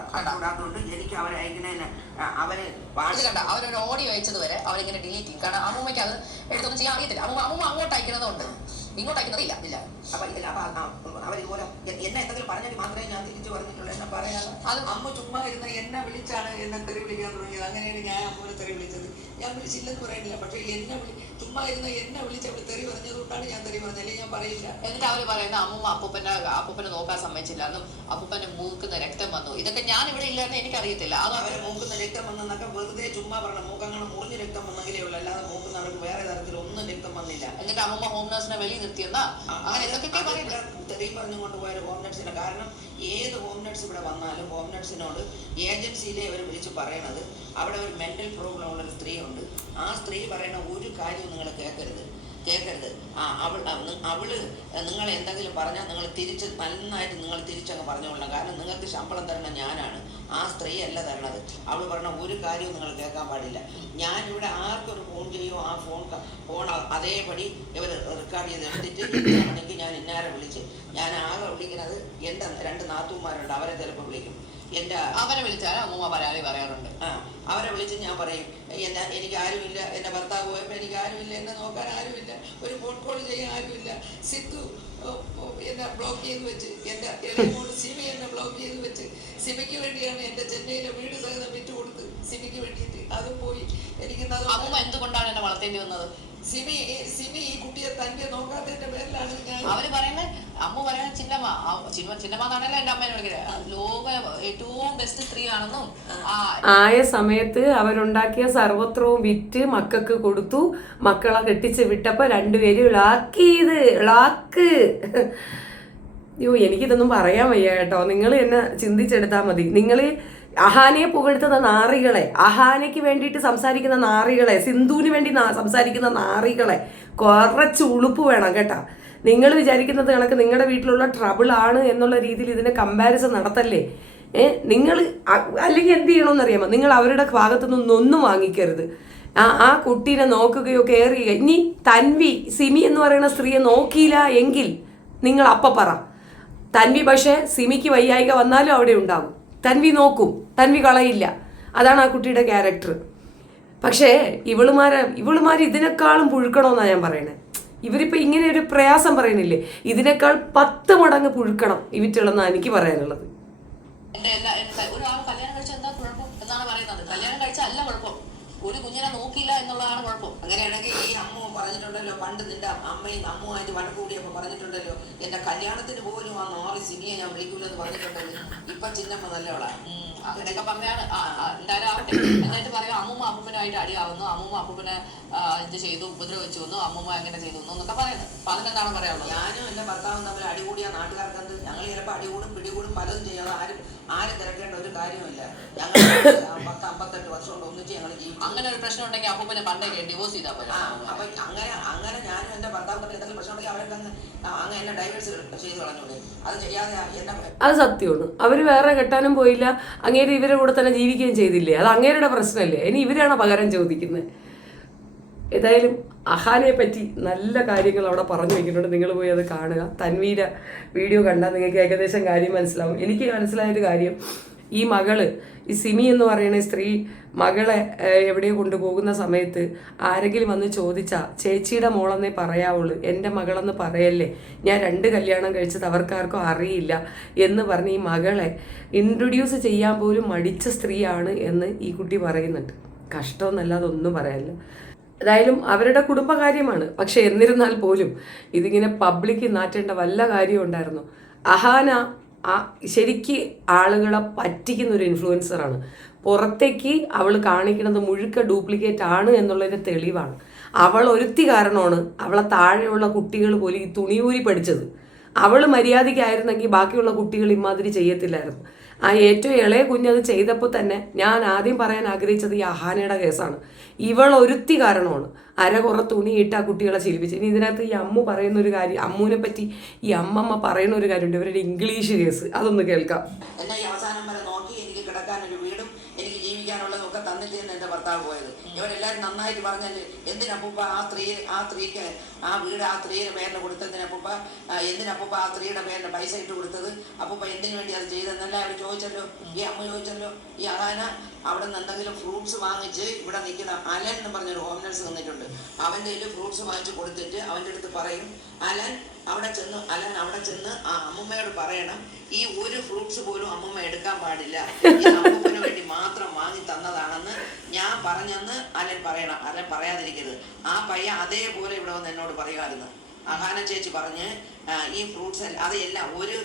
അതുകൊണ്ട് എനിക്ക് അവരെ അയക്കുന്നതിന് അവരൊരു ഓഡിയോ അയച്ചത് വരെ അവരിങ്ങനെ ഡിലീറ്റ് ചെയ്യും. കാരണം അമ്മൂമ്മയ്ക്ക് അത് എടുത്തൊന്നും ചെയ്യാൻ അറിയത്തില്ല. അമ്മൂമ്മ അങ്ങോട്ട് അയക്കുന്നതുകൊണ്ട് ഇങ്ങോട്ട് അയക്കുന്നതില്ല. അവരിതുപോലെ എന്നെ എന്തെങ്കിലും പറഞ്ഞെങ്കിൽ മാത്രമേ ഞാൻ തിരിച്ചു പറഞ്ഞിട്ടുള്ളൂ. എന്നെ പറയാതെ അത് അമ്മ ചുമ്മാ ഇരുന്ന് എന്നെ വിളിച്ചാണ് എന്നെ തെറി വിളിക്കാൻ തുടങ്ങിയത്. അങ്ങനെയാണ് ഞാൻ അമ്മൂനെ തെറി വിളിച്ചത്. ഞാൻ വിളിച്ചില്ലെന്ന് പറയുന്നില്ല. പക്ഷേ ചുമ്മാ ഇരുന്ന് എന്നെ വിളിച്ച് അവൾ തെറി പറഞ്ഞതുകൊണ്ടാണ് ഞാൻ തെറി പറഞ്ഞത്. അല്ലെങ്കിൽ ഞാൻ പറയില്ല. എന്നിട്ട് അവർ പറയുന്ന അമ്മൂമ്മ അപ്പൂപ്പനെ നോക്കാൻ സമ്മതിച്ചില്ല എന്നും അപ്പൂപ്പന്റെ മൂക്കുന്ന രക്തം വന്നു. ഇതൊക്കെ ഞാൻ ഇവിടെ ഇല്ലാന്ന് എനിക്കറിയത്തില്ല. അത് അവരെ മൂക്കുന്ന രക്തം വന്നെന്നൊക്കെ വെറുതെ ചുമ്മാ പറഞ്ഞ. മൂക്കങ്ങനെ മുറിഞ്ഞ രക്തം വന്നെങ്കിലേ ഉള്ളൂ. അല്ലാതെ മൂക്കുന്ന അവർക്ക് വേറെ തരത്തിലൊന്നും രക്തം വന്നില്ല. എന്നിട്ട് അമ്മൂമ്മ ഹോം നഴ്സിനെ വെളിയിൽ നിർത്തിയെന്നാ അങ്ങനെ എന്തൊക്കെ പറയുന്നത്. തെറിയും പറഞ്ഞു കൊണ്ടുപോയ ഹോം നഴ്സിനെ. കാരണം ഏത് ഹോം നഴ്സ് ഇവിടെ വന്നാലും ഹോം നഴ്സിനോട് ഏജൻസിയിലെ അവർ വിളിച്ച് പറയണത് അവിടെ ഒരു മെന്റൽ പ്രോബ്ലം ഉള്ളൊരു സ്ത്രീ ഉണ്ട്. ആ സ്ത്രീ പറയുന്ന ഒരു കാര്യവും നിങ്ങൾ കേൾക്കരുത്. അവള് നിങ്ങൾ എന്തെങ്കിലും പറഞ്ഞാൽ നിങ്ങൾ നന്നായിട്ട് നിങ്ങൾ തിരിച്ചങ്ങ് പറഞ്ഞുകൊള്ളണം. കാരണം നിങ്ങൾക്ക് ശമ്പളം തരണം ഞാനാണ്, ആ സ്ത്രീ അല്ല തരണത്. അവൾ പറഞ്ഞ ഒരു കാര്യവും നിങ്ങൾ കേൾക്കാൻ പാടില്ല. ഞാനിവിടെ ആർക്കൊരു ഫോൺ ചെയ്യുമോ ആ ഫോൺ അതേപടി ഇവർ റെക്കോർഡ് ചെയ്ത് എടുത്തിട്ട് ഇന്നാണെങ്കിൽ ഞാൻ ഇന്നാരെ വിളിച്ച് ഞാൻ ആകെ വിളിക്കുന്നത് എൻ്റെ 2 നാത്തൂന്മാരുണ്ട്. അവരെ ചിലപ്പോൾ വിളിക്കും. അവരെ വിളിച്ചാൽ അമ്മൂമ്മ പരാതി പറയാറുണ്ട്. അവരെ വിളിച്ച് ഞാൻ പറയും, എനിക്ക് ആരുമില്ല, എൻ്റെ ഭർത്താവ് പോയപ്പോൾ എനിക്ക് ആരുമില്ല, എന്നെ നോക്കാൻ ആരുമില്ല, ഒരു ഫോൺ കോൾ ചെയ്യാൻ ആരുമില്ല. സിന്ധു എന്നെ ബ്ലോക്ക് ചെയ്ത് വെച്ച്, എൻ്റെ ഇളയമോട് സിമി എന്നെ ബ്ലോക്ക് ചെയ്ത് വെച്ച്. സിമിക്ക് വേണ്ടിയാണ് എൻ്റെ ചെന്നൈയിലെ വീട് സഹിതം വിറ്റ് കൊടുത്ത്. സിമിക്ക് വേണ്ടിയിട്ട് അതും പോയി. എനിക്ക് അമ്മൂമ്മ എന്തുകൊണ്ടാണ് എന്നെ വളർത്തേണ്ടി വന്നത്? സിമി ഈ കുട്ടിയെ തന്നെ നോക്കാത്തതിന്റെ പേരിലാണ് ഞാൻ. അവര് പറയുന്നത് അമ്മ പറയുന്നത് ചിന്നമ്മ എന്നാണല്ലോ എന്റെ അമ്മേനെ വിളിക്കുന്നത്. ലോക ഏറ്റവും ബെസ്റ്റ് സ്ത്രീയാണെന്നും ആയ സമയത്ത് അവരുണ്ടാക്കിയ സർവത്രവും വിറ്റ് മക്കൾക്ക് കൊടുത്തു. മക്കളെ കെട്ടിച്ച് വിട്ടപ്പോ 2 പേരും ഇളാക്ക്. അയ്യോ, എനിക്കിതൊന്നും പറയാൻ വയ്യ കേട്ടോ. നിങ്ങൾ എന്നെ ചിന്തിച്ചെടുത്താൽ മതി. നിങ്ങൾ അഹാനയെ പുകഴ്ത്തുന്ന നാറികളെ, അഹാനയ്ക്ക് വേണ്ടിയിട്ട് സംസാരിക്കുന്ന നാറികളെ, സിന്ധുവിന് വേണ്ടി സംസാരിക്കുന്ന നാറികളെ കുറച്ച് ഉളുപ്പ് വേണം കേട്ടാ. നിങ്ങൾ വിചാരിക്കുന്നത് കണക്ക് നിങ്ങളുടെ വീട്ടിലുള്ള ട്രബിൾ ആണ് എന്നുള്ള രീതിയിൽ ഇതിനെ കമ്പാരിസൺ നടത്തല്ലേ. നിങ്ങൾ അല്ലെങ്കിൽ എന്ത് ചെയ്യണമെന്നറിയാമോ? നിങ്ങൾ അവരുടെ ഭാഗത്തുനിന്ന് ഒന്നും വാങ്ങിക്കരുത്. ആ കുട്ടീനെ നോക്കുകയോ കെയർ ചെയ്യുക. ഇനി തൻവി സിമി എന്ന് പറയുന്ന സ്ത്രീയെ നോക്കിയില്ല എങ്കിൽ നിങ്ങൾ അപ്പം പറ. തൻവി പക്ഷേ സിമിക്ക് വയ്യായിക വന്നാലും അവിടെ ഉണ്ടാകും. തൻവി നോക്കും, തൻവി കളയില്ല. അതാണ് ആ കുട്ടിയുടെ ക്യാരക്ടർ. പക്ഷേ ഇവളുമാർ ഇതിനേക്കാളും പുഴുക്കണമെന്നാണ് ഞാൻ പറയണേ. ഇവരിപ്പോൾ ഇങ്ങനെ ഒരു പ്രയാസം പറയുന്നില്ലേ, ഇതിനേക്കാൾ 10 മടങ്ങ് പുഴുക്കണം ഇവറ്റുള്ളതെന്നാണ് എനിക്ക് പറയാനുള്ളത്. ഒരാൾ കല്യാണം കഴിച്ചാൽ എന്താ കുഴപ്പം? എന്നാണ് പറയുന്നത്. കല്യാണം കഴിച്ചാൽ അല്ല കുഴപ്പം, ഒരു കുഞ്ഞിനെ നോക്കിയില്ല എന്നുള്ളതാണ് കുഴപ്പം. അങ്ങനെയാണെങ്കിൽ ഈ അമ്മ പറഞ്ഞിട്ടുണ്ടല്ലോ, പണ്ട് നിന്റെ അമ്മയും അമ്മുമായിട്ട് വഴക്ക് കൂടിയപ്പോൾ പറഞ്ഞിട്ടുണ്ടല്ലോ, എന്റെ കല്യാണത്തിന് പോലും ആ നാളെ സിനിയെ ഞാൻ വിളിക്കൂലെന്ന് പറഞ്ഞിട്ടുണ്ടല്ലോ. ഇപ്പൊ ചിന്നമ്മ നല്ലവളാ. അങ്ങനെയൊക്കെ പറഞ്ഞാണ് എന്തായാലും ആവട്ടെ. എന്നിട്ട് പറയാം അമ്മൂമ്മ അപ്പൂപ്പനായിട്ട് അടിയാവുന്നു, അമ്മൂമ്മ അപ്പൂപ്പനെ ഇത് ചെയ്തു, ഉപദ്രവിച്ചു വന്നു, അമ്മൂമ്മ എങ്ങനെ ചെയ്തു എന്നൊക്കെ പറയുന്നത്. അപ്പൊ അതിനെന്താണ് പറയാനുള്ളത്? ഞാനും എന്റെ ഭർത്താവും തമ്മിൽ അടികൂടിയ നാട്ടുകാർക്കത് ഞങ്ങൾ ചിലപ്പോൾ അടികൂടും പിടികൂടും പലതും ചെയ്യാതെ ആരും തിരക്കേണ്ട ഒരു കാര്യമില്ല. ഞങ്ങൾ 10-58 വർഷം കൊണ്ട് ഒന്നിച്ച് ഞങ്ങൾ ജീവിച്ചു. അങ്ങനെ ഒരു പ്രശ്നം ഉണ്ടെങ്കിൽ അപ്പൂപ്പനെ പണ്ടേ ഡിവോഴ്സ് ചെയ്താൽ പോലെ. അപ്പൊ അങ്ങനെ ഞാനും എന്റെ ഭർത്താവും തമ്മിൽ എന്തെങ്കിലും പ്രശ്നം ഉണ്ടെങ്കിൽ അവരൊക്കെ അങ്ങ് എന്നെ ഡൈവേഴ്സ് ചെയ്ത് കളഞ്ഞൂടെ? അത് ചെയ്യാതെ എന്നെ അത് സത്യമാണ്. അവർ വേറെ കെട്ടാനും പോയില്ല, അങ്ങേര് ഇവരുടെ കൂടെ തന്നെ ജീവിക്കുകയും ചെയ്തില്ലേ. അത് അങ്ങേരുടെ പ്രശ്നമല്ലേ, ഇനി ഇവരാണ് പകരം ചോദിക്കുന്നത്. ഏതായാലും അഹാനെ പറ്റി നല്ല കാര്യങ്ങൾ അവിടെ പറഞ്ഞു വയ്ക്കുന്നുണ്ട്. നിങ്ങൾ പോയി അത് കാണുക. തൻവീര വീഡിയോ കണ്ടാൽ നിങ്ങൾക്ക് ഏകദേശം കാര്യം മനസ്സിലാവും. എനിക്ക് മനസ്സിലായൊരു കാര്യം, ഈ മകള്, ഈ സിമി എന്ന് പറയുന്ന സ്ത്രീ മകളെ എവിടെയോ കൊണ്ടുപോകുന്ന സമയത്ത് ആരെങ്കിലും വന്ന് ചോദിച്ചാൽ ചേച്ചിയുടെ മോളെന്നേ പറയാവുള്ളൂ, എൻ്റെ മകളെന്ന് പറയല്ലേ, ഞാൻ 2 കല്യാണം കഴിച്ചത് അവർക്കാർക്കും അറിയില്ല എന്ന് പറഞ്ഞ് ഈ മകളെ ഇൻട്രൊഡ്യൂസ് ചെയ്യാൻ പോലും മടിച്ച സ്ത്രീയാണ് എന്ന് ഈ കുട്ടി പറയുന്നുണ്ട്. കഷ്ടമെന്നല്ലാതെ ഒന്നും പറയാനില്ല. ഏതായാലും അവരുടെ കുടുംബകാര്യമാണ്. പക്ഷെ എന്നിരുന്നാൽ പോലും ഇതിങ്ങനെ പബ്ലിക്ക് നാറ്റേണ്ട വല്ല കാര്യവും ഉണ്ടായിരുന്നു. അഹാന ശരിക്ക് ആളുകളെ പറ്റിക്കുന്ന ഒരു ഇൻഫ്ലുവൻസറാണ്. പുറത്തേക്ക് അവൾ കാണിക്കുന്നത് മുഴുക്ക ഡ്യൂപ്ലിക്കേറ്റ് ആണ് എന്നുള്ളതിൻ്റെ തെളിവാണ്. അവൾ ഒരുത്തി കാരണമാണ് അവളെ താഴെയുള്ള കുട്ടികൾ പോലും ഈ തുണിയൂരി പഠിച്ചത്. അവൾ മര്യാദയ്ക്കായിരുന്നെങ്കിൽ ബാക്കിയുള്ള കുട്ടികൾ ഇമാതിരി ചെയ്യത്തില്ലായിരുന്നു. ആ ഏറ്റവും ഇളയ കുഞ്ഞത് ചെയ്തപ്പോൾ തന്നെ ഞാൻ ആദ്യം പറയാൻ ആഗ്രഹിച്ചത് ഈ അഹാനയുടെ കേസാണ്. ഇവൾ ഒരുത്തി കാരണമാണ് അരകുറ തുണിയിട്ട് ആ കുട്ടികളെ ശീലിപ്പിച്ചു. ഇനി ഇതിനകത്ത് ഈ അമ്മു പറയുന്നൊരു കാര്യം, അമ്മുവിനെ പറ്റി ഈ അമ്മമ്മ പറയുന്ന ഒരു കാര്യമുണ്ട്, ഇവരുടെ ഇംഗ്ലീഷ് കേസ്, അതൊന്ന് കേൾക്കാം. എന്നെ ഈ അവസാനം വരെ നോക്കി എനിക്ക് കിടക്കാനൊരു വീടും എനിക്ക് ജീവിക്കാനുള്ളതൊക്കെ തന്നിട്ട് തന്നെ എൻ്റെ ഭർത്താവ് പോയത്. ഇവരെല്ലാവരും നന്നായിട്ട് പറഞ്ഞാല് എന്തിനപ്പൂപ്പ ആ സ്ത്രീക്ക് ആ വീട് ആ സ്ത്രീയുടെ പേരിന് കൊടുത്തതിനപ്പൂപ്പ, എന്തിനപ്പൂപ്പ ആ സ്ത്രീയുടെ പേരിന് പൈസ ഇട്ട് കൊടുത്തത്, അപ്പൂപ്പ എന്തിനു വേണ്ടി അത് ചെയ്തതെന്നല്ല അവർ ചോദിച്ചല്ലോ. ഈ അമ്മ ചോദിച്ചല്ലോ. ഈ അഹാന അവിടെ നിന്ന് എന്തെങ്കിലും ഫ്രൂട്ട്സ് വാങ്ങിച്ച് ഇവിടെ നിൽക്കുന്ന അലൻ എന്ന് പറഞ്ഞൊരു ഹോം നഴ്സ് വന്നിട്ടുണ്ട്, അവൻ്റെ കയ്യിൽ ഫ്രൂട്ട്സ് വാങ്ങിച്ച് കൊടുത്തിട്ട് അവൻ്റെ അടുത്ത് പറയും, അലൻ അവിടെ ചെന്ന് ആ അമ്മൂമ്മയോട് പറയണം, ഈ ഒരു ഫ്രൂട്ട്സ് പോലും അമ്മൂമ്മ എടുക്കാൻ പാടില്ല, അമ്മൂമ്മന് വേണ്ടി മാത്രം വാങ്ങി തന്നതാണെന്ന് ഞാൻ പറഞ്ഞെന്ന് അലൻ പറയണം. അലൻ പറയാതിരിക്കരുത്. ആ പയ്യ അതേപോലെ ഇവിടെ വന്ന് എന്നോട് പറയുമായിരുന്നു. അഹാന ചേച്ചി പറഞ്ഞ് ഈ ഫ്രൂട്ട്സ് അതെല്ലാം ഒരു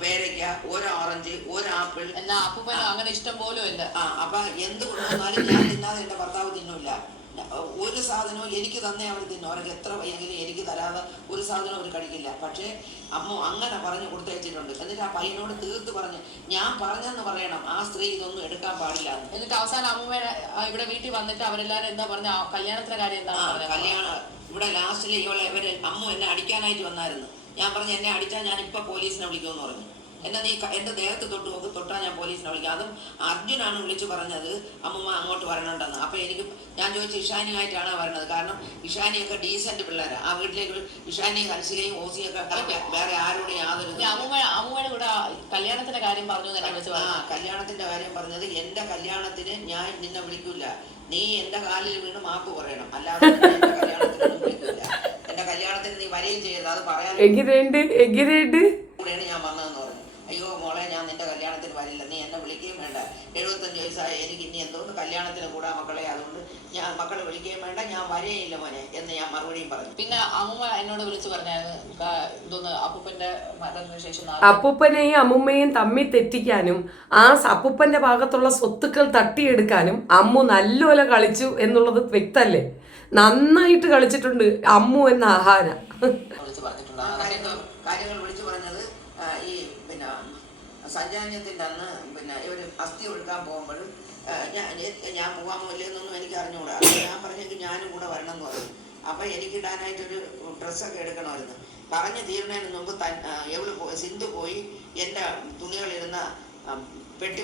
പേരയ്ക്ക, ഒരു ഓറഞ്ച്, ഒരു ആപ്പിൾ, എന്നാ അപ്പൂപ്പനും അങ്ങനെ ഇഷ്ടം പോലും ഇല്ല. അപ്പൊ എന്ത് കൊണ്ടുവന്നാലും ഞാൻ തിന്നാതെ എൻ്റെ ഭർത്താവ് തിന്നില്ല. ഒരു സാധനവും എനിക്ക് തന്നെ അവർ തിന്നും. അവർക്ക് എത്ര വയ്യെങ്കിലും എനിക്ക് തരാതെ ഒരു സാധനവും അവർ കഴിക്കില്ല. പക്ഷേ അമ്മ അങ്ങനെ പറഞ്ഞു കൊടുത്തയച്ചിട്ടുണ്ട്. എന്നിട്ട് ആ പയ്യനോട് തീർത്ത് പറഞ്ഞ് ഞാൻ പറഞ്ഞെന്ന് പറയണം, ആ സ്ത്രീ ഇതൊന്നും എടുക്കാൻ പാടില്ല. എന്നിട്ട് അവസാനം അമ്മൂമ്മയുടെ ഇവിടെ വീട്ടിൽ വന്നിട്ട് അവരെല്ലാരും എന്താ പറഞ്ഞ കല്യാണത്തിന്റെ കാര്യം എന്താണ്? കല്യാണം ഇവിടെ ലാസ്റ്റിൽ ഇവര് അമ്മ എന്നെ അടിക്കാനായിട്ട് വന്നായിരുന്നു. ഞാൻ പറഞ്ഞു എന്നെ അടിച്ചാൽ ഞാൻ ഇപ്പൊ പോലീസിനെ വിളിക്കുമെന്ന് പറഞ്ഞു. എന്നെ നീ എൻ്റെ ദേഹത്ത് തൊട്ടാൽ ഞാൻ പോലീസിനെ വിളിക്കാം. അതും അർജുനാണ് വിളിച്ചു പറഞ്ഞത് അമ്മമ്മ അങ്ങോട്ട് വരണുണ്ടെന്ന്. അപ്പോൾ ഞാൻ ചോദിച്ചു ഇഷാനിയായിട്ടാണ് വരണത്, കാരണം ഇഷാനിയൊക്കെ ഡീസൻറ്റ് പിള്ളേരാണ്. ആ വീട്ടിലേക്ക് ഇഷാനിയും ഹർഷികയും ഓസിയൊക്കെ വേറെ ആരോടും യാതൊരു അമ്മൂമ്മയുടെ കൂടെ കല്യാണത്തിന്റെ കാര്യം പറഞ്ഞു. കല്യാണത്തിന്റെ കാര്യം പറഞ്ഞത്, എൻ്റെ കല്യാണത്തിന് ഞാൻ നിന്നെ വിളിക്കൂല, നീ എൻ്റെ കാലിൽ വീണ് മാപ്പ് പറയണം, അല്ലാതെ എൻ്റെ കല്യാണത്തിനൊന്നും വിളിക്കൂല. എൻ്റെ കല്യാണത്തിന് നീ വരികയും ചെയ്യരുത്, അത് പറയാൻ കൂടെയാണ് ഞാൻ വന്നതെന്ന് പറഞ്ഞു. അയ്യോ മോളെ, ഞാൻ നിന്റെ കല്യാണത്തിന് വരില്ല, നീ എന്നെ വിളിക്കുകയും വേണ്ട, 75 വയസ്സായി, എനിക്ക് ഇനി എന്തോന്ന് കല്യാണത്തിന് കൂടാ മക്കളെ, അതുകൊണ്ട് ഞാൻ മക്കളെ വിളിക്കുകയും വേണ്ട, ഞാൻ വരേയില്ല മോനെ എന്ന് ഞാൻ മറുപടിയും പറഞ്ഞു. പിന്നെ അമ്മൂമ്മ എന്നോട് വിളിച്ചു പറഞ്ഞായിരുന്നു ഇതൊന്ന് അപ്പൂപ്പന്റെ മരണത്തിന് ശേഷം അപ്പൂപ്പനെയും അമ്മുമ്മയും തമ്മിൽ തെറ്റിക്കാനും ആ അപ്പൂപ്പന്റെ ഭാഗത്തുള്ള സ്വത്തുക്കൾ തട്ടിയെടുക്കാനും അമ്മു നല്ലപോലെ കളിച്ചു എന്നുള്ളത് വ്യക്തല്ലേ. നന്നായിട്ട് കളിച്ചിട്ടുണ്ട് അമ്മു എന്ന അഹാന. കാര്യങ്ങൾ വിളിച്ചു പറഞ്ഞത് ഈ പിന്നെ സഞ്ചാന്യത്തിൻ്റെ അന്ന് പിന്നെ ഇവർ അസ്ഥി ഒഴുക്കാൻ പോകുമ്പോഴും ഞാൻ പോകാമോ ഇല്ലെന്നൊന്നും എനിക്ക് അറിഞ്ഞുകൂടാ. ഞാൻ പറഞ്ഞെങ്കിൽ ഞാനും കൂടെ വരണം എന്ന് പറഞ്ഞു. അപ്പം എനിക്കിടാനായിട്ടൊരു ഡ്രസ്സൊക്കെ എടുക്കണമായിരുന്നു. പറഞ്ഞ് തീരുന്നതിന് മുമ്പ് സിന്ധു പോയി എൻ്റെ തുണികളിരുന്ന പെട്ടി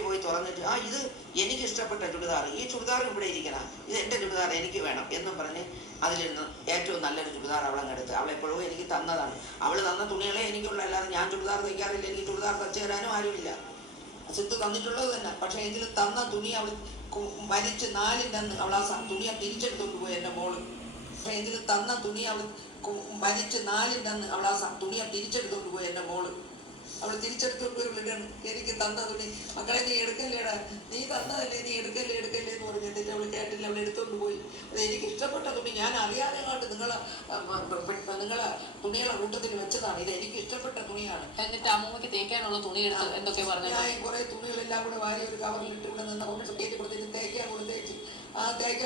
പോയി തുറന്നിട്ട് ഇത് എനിക്ക് ഇഷ്ടപ്പെട്ട ചുരിദാർ, ഈ ചുരിദാറും ഇവിടെ ഇരിക്കണം, ഇത് എൻ്റെ ചുരിദാർ എനിക്ക് വേണം എന്നും പറഞ്ഞ് അതിലിരുന്ന് ഏറ്റവും നല്ലൊരു ചുരിദാർ അവളെടുത്ത് അവളെപ്പോഴും എനിക്ക് തന്നതാണ്. അവൾ തന്ന തുണികളെ എനിക്കുള്ള, അല്ലാതെ ഞാൻ ചുരിദാർ തയ്ക്കാറില്ല, എനിക്ക് ചുരിദാർ തച്ചു തരാനും ആരുമില്ല. സിദ്ധു തന്നിട്ടുള്ളത് തന്നെ. പക്ഷേ ഇതിൽ തന്ന തുണി അവൾ വലിച്ച് 4ൻ്റെ അന്ന് അവൾ ആ തുണിയെ തിരിച്ചെടുത്തോണ്ട് പോയി എൻ്റെ മോള്. പക്ഷേ ഇതിൽ തന്ന തുണി അവൾ വലിച്ച് 4ൻ്റെ അന്ന് അവൾ ആ തുണിയെ തിരിച്ചെടുത്തോണ്ട് പോയി എൻ്റെ മോള്. അവൾ തിരിച്ചെടുത്തോണ്ട് പോയി വിളിക്കാണ്, എനിക്ക് തന്ന തുണി മക്കളെ നീ എടുക്കല്ലേടാ, നീ തന്നതല്ലേ, നീ എടുക്കല്ലേ എന്ന് പറഞ്ഞു. എന്നിട്ട് അവൾ കേട്ടില്ല, അവൾ എടുത്തോണ്ട് പോയി. അത് എനിക്ക് ഇഷ്ടപ്പെട്ട തുണി, ഞാൻ അറിയാതെ കണ്ട് നിങ്ങളെ തുണികളെ കൂട്ടത്തിൽ വെച്ചതാണ്, ഇത് എനിക്ക് ഇഷ്ടപ്പെട്ട തുണിയാണ്. എന്നിട്ട് അമ്മൂമ്മക്ക് തേക്കാനുള്ള തുണി എടുത്ത് എന്തൊക്കെ പറഞ്ഞു? ഞാൻ കുറെ തുണികളെല്ലാം കൂടെ വാരി ഒരു കവറിലിട്ട് ഇവിടെ നിന്ന് കൊണ്ട് കയറ്റി കൊടുത്തിട്ട് തേക്കാൻ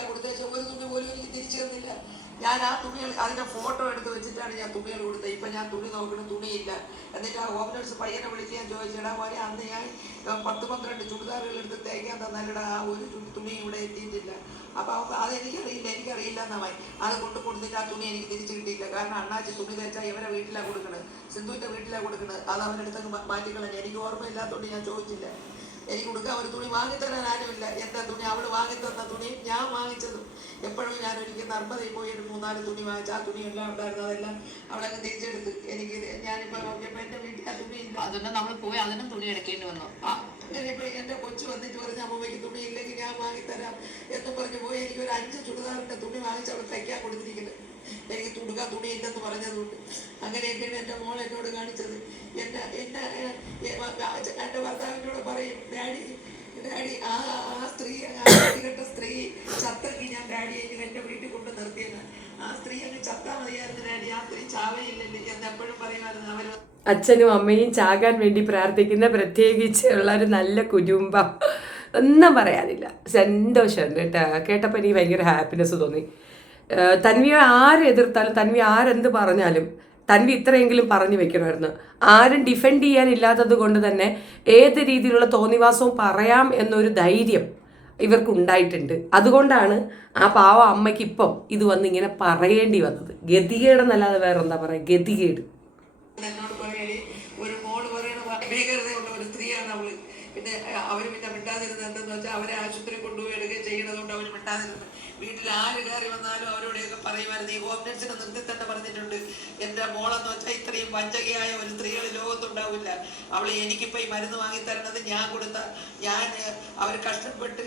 കൊടുത്തേച്ച് ഒരു തുണി പോലും എനിക്ക് തിരിച്ചു തന്നില്ല. ഞാൻ ആ തുണികൾ അതിൻ്റെ ഫോട്ടോ എടുത്ത് വെച്ചിട്ടാണ് ഞാൻ തുണികൾ കൊടുത്തത്. ഇപ്പം ഞാൻ തുണി നോക്കണം, തുണിയില്ല. എന്നിട്ട് ആ ഹോം നേഴ്സ് പയ്യനെ വിളിച്ച് ഞാൻ ചോദിച്ചടാ പോലെ അന്ന് ഞാൻ 10-12 ചുടിദാറുകൾ എടുത്ത് തേക്കാൻ തന്നാലടാ ആ ഒരു തുണി ഇവിടെ എത്തിയിട്ടില്ല. അപ്പം എനിക്കറിയില്ല എന്നായി. അത് കൊടുത്തിട്ട് ആ തുണി എനിക്ക് തിരിച്ചു കിട്ടിയില്ല. കാരണം അണ്ണാച്ചി തുണി തേച്ചാൽ ഇവരെ വീട്ടിലാണ് കൊടുക്കണത്, സിന്ധുവിൻ്റെ വീട്ടിലാണ് കൊടുക്കണത്. അത് അവരെടുത്തൊക്കെ മാറ്റിക്കളഞ്ഞ് എനിക്ക് ഓർമ്മയില്ലാത്തതുകൊണ്ട് ഞാൻ ചോദിച്ചില്ല. എനിക്ക് കൊടുക്കാൻ ഒരു തുണി വാങ്ങിത്തരാൻ ആരുമില്ല. എൻ്റെ തുണി അവൾ വാങ്ങിത്തന്ന തുണിയും ഞാൻ വാങ്ങിച്ചതും. എപ്പോഴും ഞാൻ ഒരിക്കൽ നർമ്മതയിൽ പോയി ഒരു 3-4 തുണി വാങ്ങിച്ചു. ആ തുണിയെല്ലാം ഉണ്ടായിരുന്നു, അതെല്ലാം അവളങ്ങ് തിരിച്ചെടുത്ത്. എനിക്ക് ഞാനിപ്പോൾ നോക്കിയപ്പോൾ എൻ്റെ വീട്ടിൽ ആ തുണിയില്ല. അതുകൊണ്ട് നമ്മൾ പോയി അതിനും തുണി എടുക്കേണ്ടി വന്നു. അങ്ങനെ ഇപ്പോൾ എൻ്റെ കൊച്ചു വന്നിട്ട് പറഞ്ഞ അമ്മയ്ക്ക് തുണി ഇല്ലെങ്കിൽ ഞാൻ വാങ്ങിത്തരാം എന്നും പറഞ്ഞു പോയി. എനിക്ക് ഒരു 5 ചുടിദാറിൻ്റെ തുണി വാങ്ങിച്ച് അവൾ തയ്ക്കാൻ കൊടുത്തിരിക്കുന്നത്. എനിക്ക് തുടുക്കാൻ തുണിയില്ലെന്ന് പറഞ്ഞതുകൊണ്ട്. അങ്ങനെയൊക്കെയാണ് എൻ്റെ മോൾ എന്നോട് കാണിച്ചത്. എൻ്റെ ഭർത്താവിനോട് പറയും, ഡാഡി ആ സ്ത്രീ, കേട്ട സ്ത്രീ ചത്തെങ്കിൽ ഞാൻ ഡാഡിയെ എൻ്റെ വീട്ടിൽ കൊണ്ട് നിർത്തിയത്. ആ സ്ത്രീ അങ്ങ് ചത്താ മതിയായിരുന്നു ഡാഡി, ആ സ്ത്രീ ചാവയില്ലല്ലേ എന്ന് എപ്പോഴും പറയുമായിരുന്നു. അവർ അച്ഛനും അമ്മയും ചാകാൻ വേണ്ടി പ്രാർത്ഥിക്കുന്ന പ്രത്യേകിച്ച് ഉള്ള ഒരു നല്ല കുടുംബം. ഒന്നും പറയാനില്ല, സന്തോഷമുണ്ട് കേട്ടോ. കേട്ടപ്പോൾ എനിക്ക് ഭയങ്കര ഹാപ്പിനെസ് തോന്നി. തൻവിയെ ആര് എതിർത്താലും, തൻവി ആരെന്ത് പറഞ്ഞാലും തൻവി ഇത്രയെങ്കിലും പറഞ്ഞു വെക്കണമായിരുന്നു. ആരും ഡിഫെൻഡ് ചെയ്യാനില്ലാത്തത് കൊണ്ട് തന്നെ ഏത് രീതിയിലുള്ള തോന്നിവാസവും പറയാം എന്നൊരു ധൈര്യം ഇവർക്കുണ്ടായിട്ടുണ്ട്. അതുകൊണ്ടാണ് ആ പാവ അമ്മയ്ക്ക് ഇപ്പം ഇത് വന്ന് ഇങ്ങനെ പറയേണ്ടി വന്നത്. ഗതികേടെന്നല്ലാതെ വേറെ എന്താ പറയുക, ഗതികേട്. എന്നോട് പറയണേ, ഒരു മോള് പറയണ ഭീകരതയുള്ള ഒരു സ്ത്രീയാണ് അവള്. പിന്നെ അവർ പിന്നെ മിണ്ടാതിരുന്നത് എന്തെന്ന് വെച്ചാൽ അവരെ ആശുപത്രി കൊണ്ടുപോയി എടുക്കുകയും ചെയ്യണതുകൊണ്ട് അവർ മിണ്ടാതിരുന്നു. വീട്ടിൽ ആര് കയറി വന്നാലും അവരോടെയൊക്കെ പറയുമായിരുന്നു. ഈ ഹോം നേഴ്സിനെ നിർത്തി തന്നെ പറഞ്ഞിട്ടുണ്ട്, എൻ്റെ മോളെന്ന് വെച്ചാൽ ഇത്രയും വഞ്ചകയായ ഒരു സ്ത്രീകൾ ലോകത്തുണ്ടാവില്ല. അവൾ എനിക്കിപ്പോൾ ഈ മരുന്ന് വാങ്ങിത്തരണത് ഞാൻ അവർ കഷ്ടപ്പെട്ട്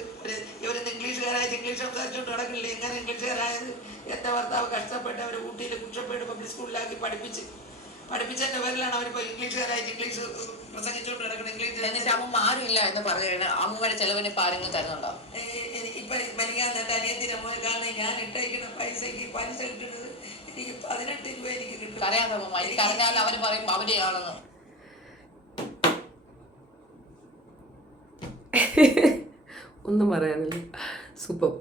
ഇവരിന്ന് ഇംഗ്ലീഷുകാരായിട്ട് ഇംഗ്ലീഷ് സംസാരിച്ചുകൊണ്ട് നടക്കില്ല. എങ്ങനെ ഇംഗ്ലീഷുകാരായത്? എൻ്റെ ഭർത്താവ് കഷ്ടപ്പെട്ട് അവർ ഊട്ടിയിൽ കുറ്റപ്പെട്ട് പബ്ലിക് സ്കൂളിലാക്കി പഠിപ്പിച്ചതിന്റെ പേരിലാണ് അവരിപ്പോൾ ഇംഗ്ലീഷുകാരായിട്ട് ഇംഗ്ലീഷ് പ്രസംഗിച്ചുകൊണ്ട് നടക്കുന്നത്. ഇംഗ്ലീഷ് എന്നിട്ട് അമ്മ ആരുമില്ല എന്ന് പറയുന്നത് അമ്മയുടെ ചെലവിന് ഇപ്പം ആരെങ്കിലും തരുന്നുണ്ടോ? ഇപ്പം മരിക്കാൻ എൻ്റെ അനിയത്തിൻ്റെ മോൻ കാരണം ഞാൻ ഇട്ടയക്കുന്ന പൈസയ്ക്ക് പലിശ കിട്ടുന്നത് എനിക്ക് 18 രൂപ എനിക്ക് കിട്ടും. അറിയാതെ അമ്മ, എനിക്ക് അറിഞ്ഞാൽ അവർ പറയും അവിടെയാണെന്ന്. ഒന്നും പറയാനില്ല. സൂപ്പർ,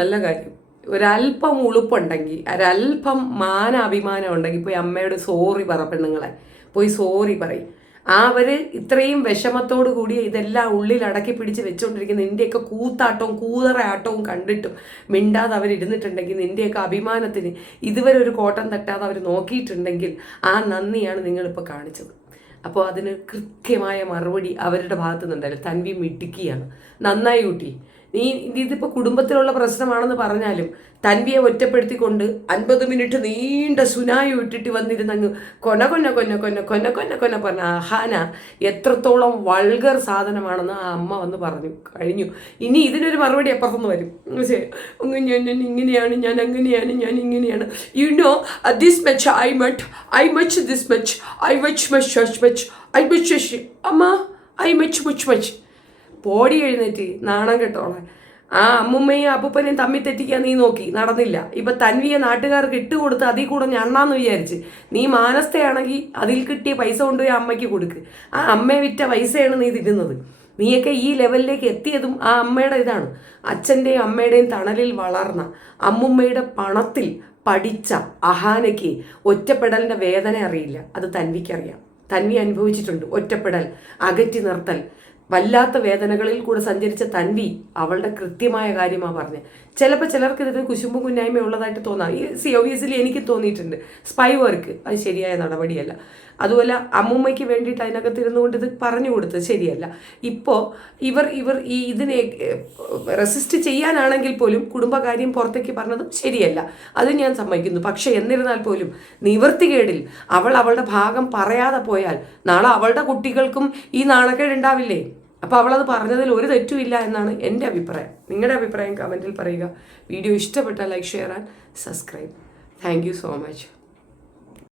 നല്ല കാര്യം. ഒരല്പം ഉളുപ്പുണ്ടെങ്കിൽ, ഒരല്പം മാനാഭിമാനം ഉണ്ടെങ്കിൽ പോയി അമ്മയോട് സോറി പറ. പെണ്ണുങ്ങളെ പോയി സോറി പറയും. അവർ ഇത്രയും വിഷമത്തോടു കൂടി ഇതെല്ലാം ഉള്ളിൽ അടക്കി പിടിച്ച് വെച്ചുകൊണ്ടിരിക്കുന്ന നിൻ്റെയൊക്കെ കൂത്താട്ടവും കൂതറയാട്ടവും കണ്ടിട്ടും മിണ്ടാതെ അവരിരുന്നിട്ടുണ്ടെങ്കിൽ, നിൻ്റെയൊക്കെ അഭിമാനത്തിന് ഇതുവരെ ഒരു കോട്ടം തട്ടാതെ അവർ നോക്കിയിട്ടുണ്ടെങ്കിൽ ആ നന്ദിയാണ് നിങ്ങളിപ്പോൾ കാണിച്ചത്. അപ്പോൾ അതിന് കൃത്യമായ മറുപടി അവരുടെ ഭാഗത്തു നിന്നുണ്ടായില്ല. തൻവി മിടുക്കിയാണ്, നന്നായി കുട്ടി. നീ ഇതിപ്പോൾ കുടുംബത്തിലുള്ള പ്രശ്നമാണെന്ന് പറഞ്ഞാലും തൻവിയെ ഒറ്റപ്പെടുത്തിക്കൊണ്ട് 50 മിനിറ്റ് നീണ്ട സുനായി ഇട്ടിട്ട് വന്നിരുന്നങ്ങ് കൊന പറഞ്ഞ അഹാന എത്രത്തോളം വൾഗർ സാധനമാണെന്ന് ആ അമ്മ വന്ന് പറഞ്ഞു കഴിഞ്ഞു. ഇനി ഇതിനൊരു മറുപടി അപ്പുറത്തുനിന്ന് വരും. ഞാൻ ഇങ്ങനെയാണ്, ഞാൻ അങ്ങനെയാണ്, ഞാൻ ഇങ്ങനെയാണ്. You know this much I much this much I much അമ്മ ഐ മച്ച് പോടി എഴുന്നേറ്റ് നാണം കെട്ടോളെ. ആ അമ്മുമ്മയും അപ്പൂപ്പനെയും തമ്മിൽ തെറ്റിക്കാൻ നീ നോക്കി, നടന്നില്ല. ഇപ്പം തൻവിയെ നാട്ടുകാർക്ക് ഇട്ടുകൊടുത്ത് അതിൽ കൂടെ ഞണ്ണാന്ന് വിചാരിച്ച് നീ മാനസ്ഥയാണെങ്കിൽ അതിൽ കിട്ടിയ പൈസ കൊണ്ടുപോയി അമ്മയ്ക്ക് കൊടുക്ക്. ആ അമ്മയെ വിറ്റ പൈസയാണ് നീ തിരുന്നത്. നീയൊക്കെ ഈ ലെവലിലേക്ക് എത്തിയതും ആ അമ്മയുടെ ഇതാണ്. അച്ഛൻ്റെയും അമ്മയുടെയും തണലിൽ വളർന്ന അമ്മുമ്മയുടെ പണത്തിൽ പഠിച്ച അഹാനയ്ക്ക് ഒറ്റപ്പെടലിൻ്റെ വേദന അറിയില്ല. അത് തൻവിക്കറിയാം. തൻവി അനുഭവിച്ചിട്ടുണ്ട് ഒറ്റപ്പെടൽ, അകറ്റി നിർത്തൽ. വല്ലാത്ത വേദനകളിൽ കൂടെ സഞ്ചരിച്ച തൻവി അവളുടെ കൃത്യമായ കാര്യമാണ് പറഞ്ഞത്. ചിലപ്പോൾ ചിലർക്ക് ഇതിന് കുശുമ്പും കുന്നായ്മ ഉള്ളതായിട്ട് തോന്നാം. ഒബിയസ്ലി എനിക്ക് തോന്നിയിട്ടുണ്ട്. സ്പൈ വർക്ക് അത് ശരിയായ നടപടിയല്ല. അതുപോലെ അമ്മുമ്മയ്ക്ക് വേണ്ടിയിട്ട് അതിനകത്ത് ഇരുന്നുകൊണ്ട് ഇത് പറഞ്ഞു കൊടുത്തത് ശരിയല്ല. ഇപ്പോൾ ഇവർ ഈ ഇതിനെ റെസിസ്റ്റ് ചെയ്യാനാണെങ്കിൽ പോലും കുടുംബകാര്യം പുറത്തേക്ക് പറഞ്ഞത് ശരിയല്ല, അത് ഞാൻ സമ്മതിക്കുന്നു. പക്ഷേ എന്നിരുന്നാൽ പോലും നിവൃത്തികേടിൽ അവളുടെ ഭാഗം പറയാതെ പോയാൽ നാളെ അവളുടെ കുട്ടികൾക്കും ഈ നാണക്കേടുണ്ടാവില്ലേ? അപ്പോൾ അവളത് പറഞ്ഞതിൽ ഒരു തെറ്റുമില്ല എന്നാണ് എൻ്റെ അഭിപ്രായം. നിങ്ങളുടെ അഭിപ്രായം കമൻറ്റിൽ പറയുക. വീഡിയോ ഇഷ്ടപ്പെട്ടാൽ like, share and subscribe. Thank you so much.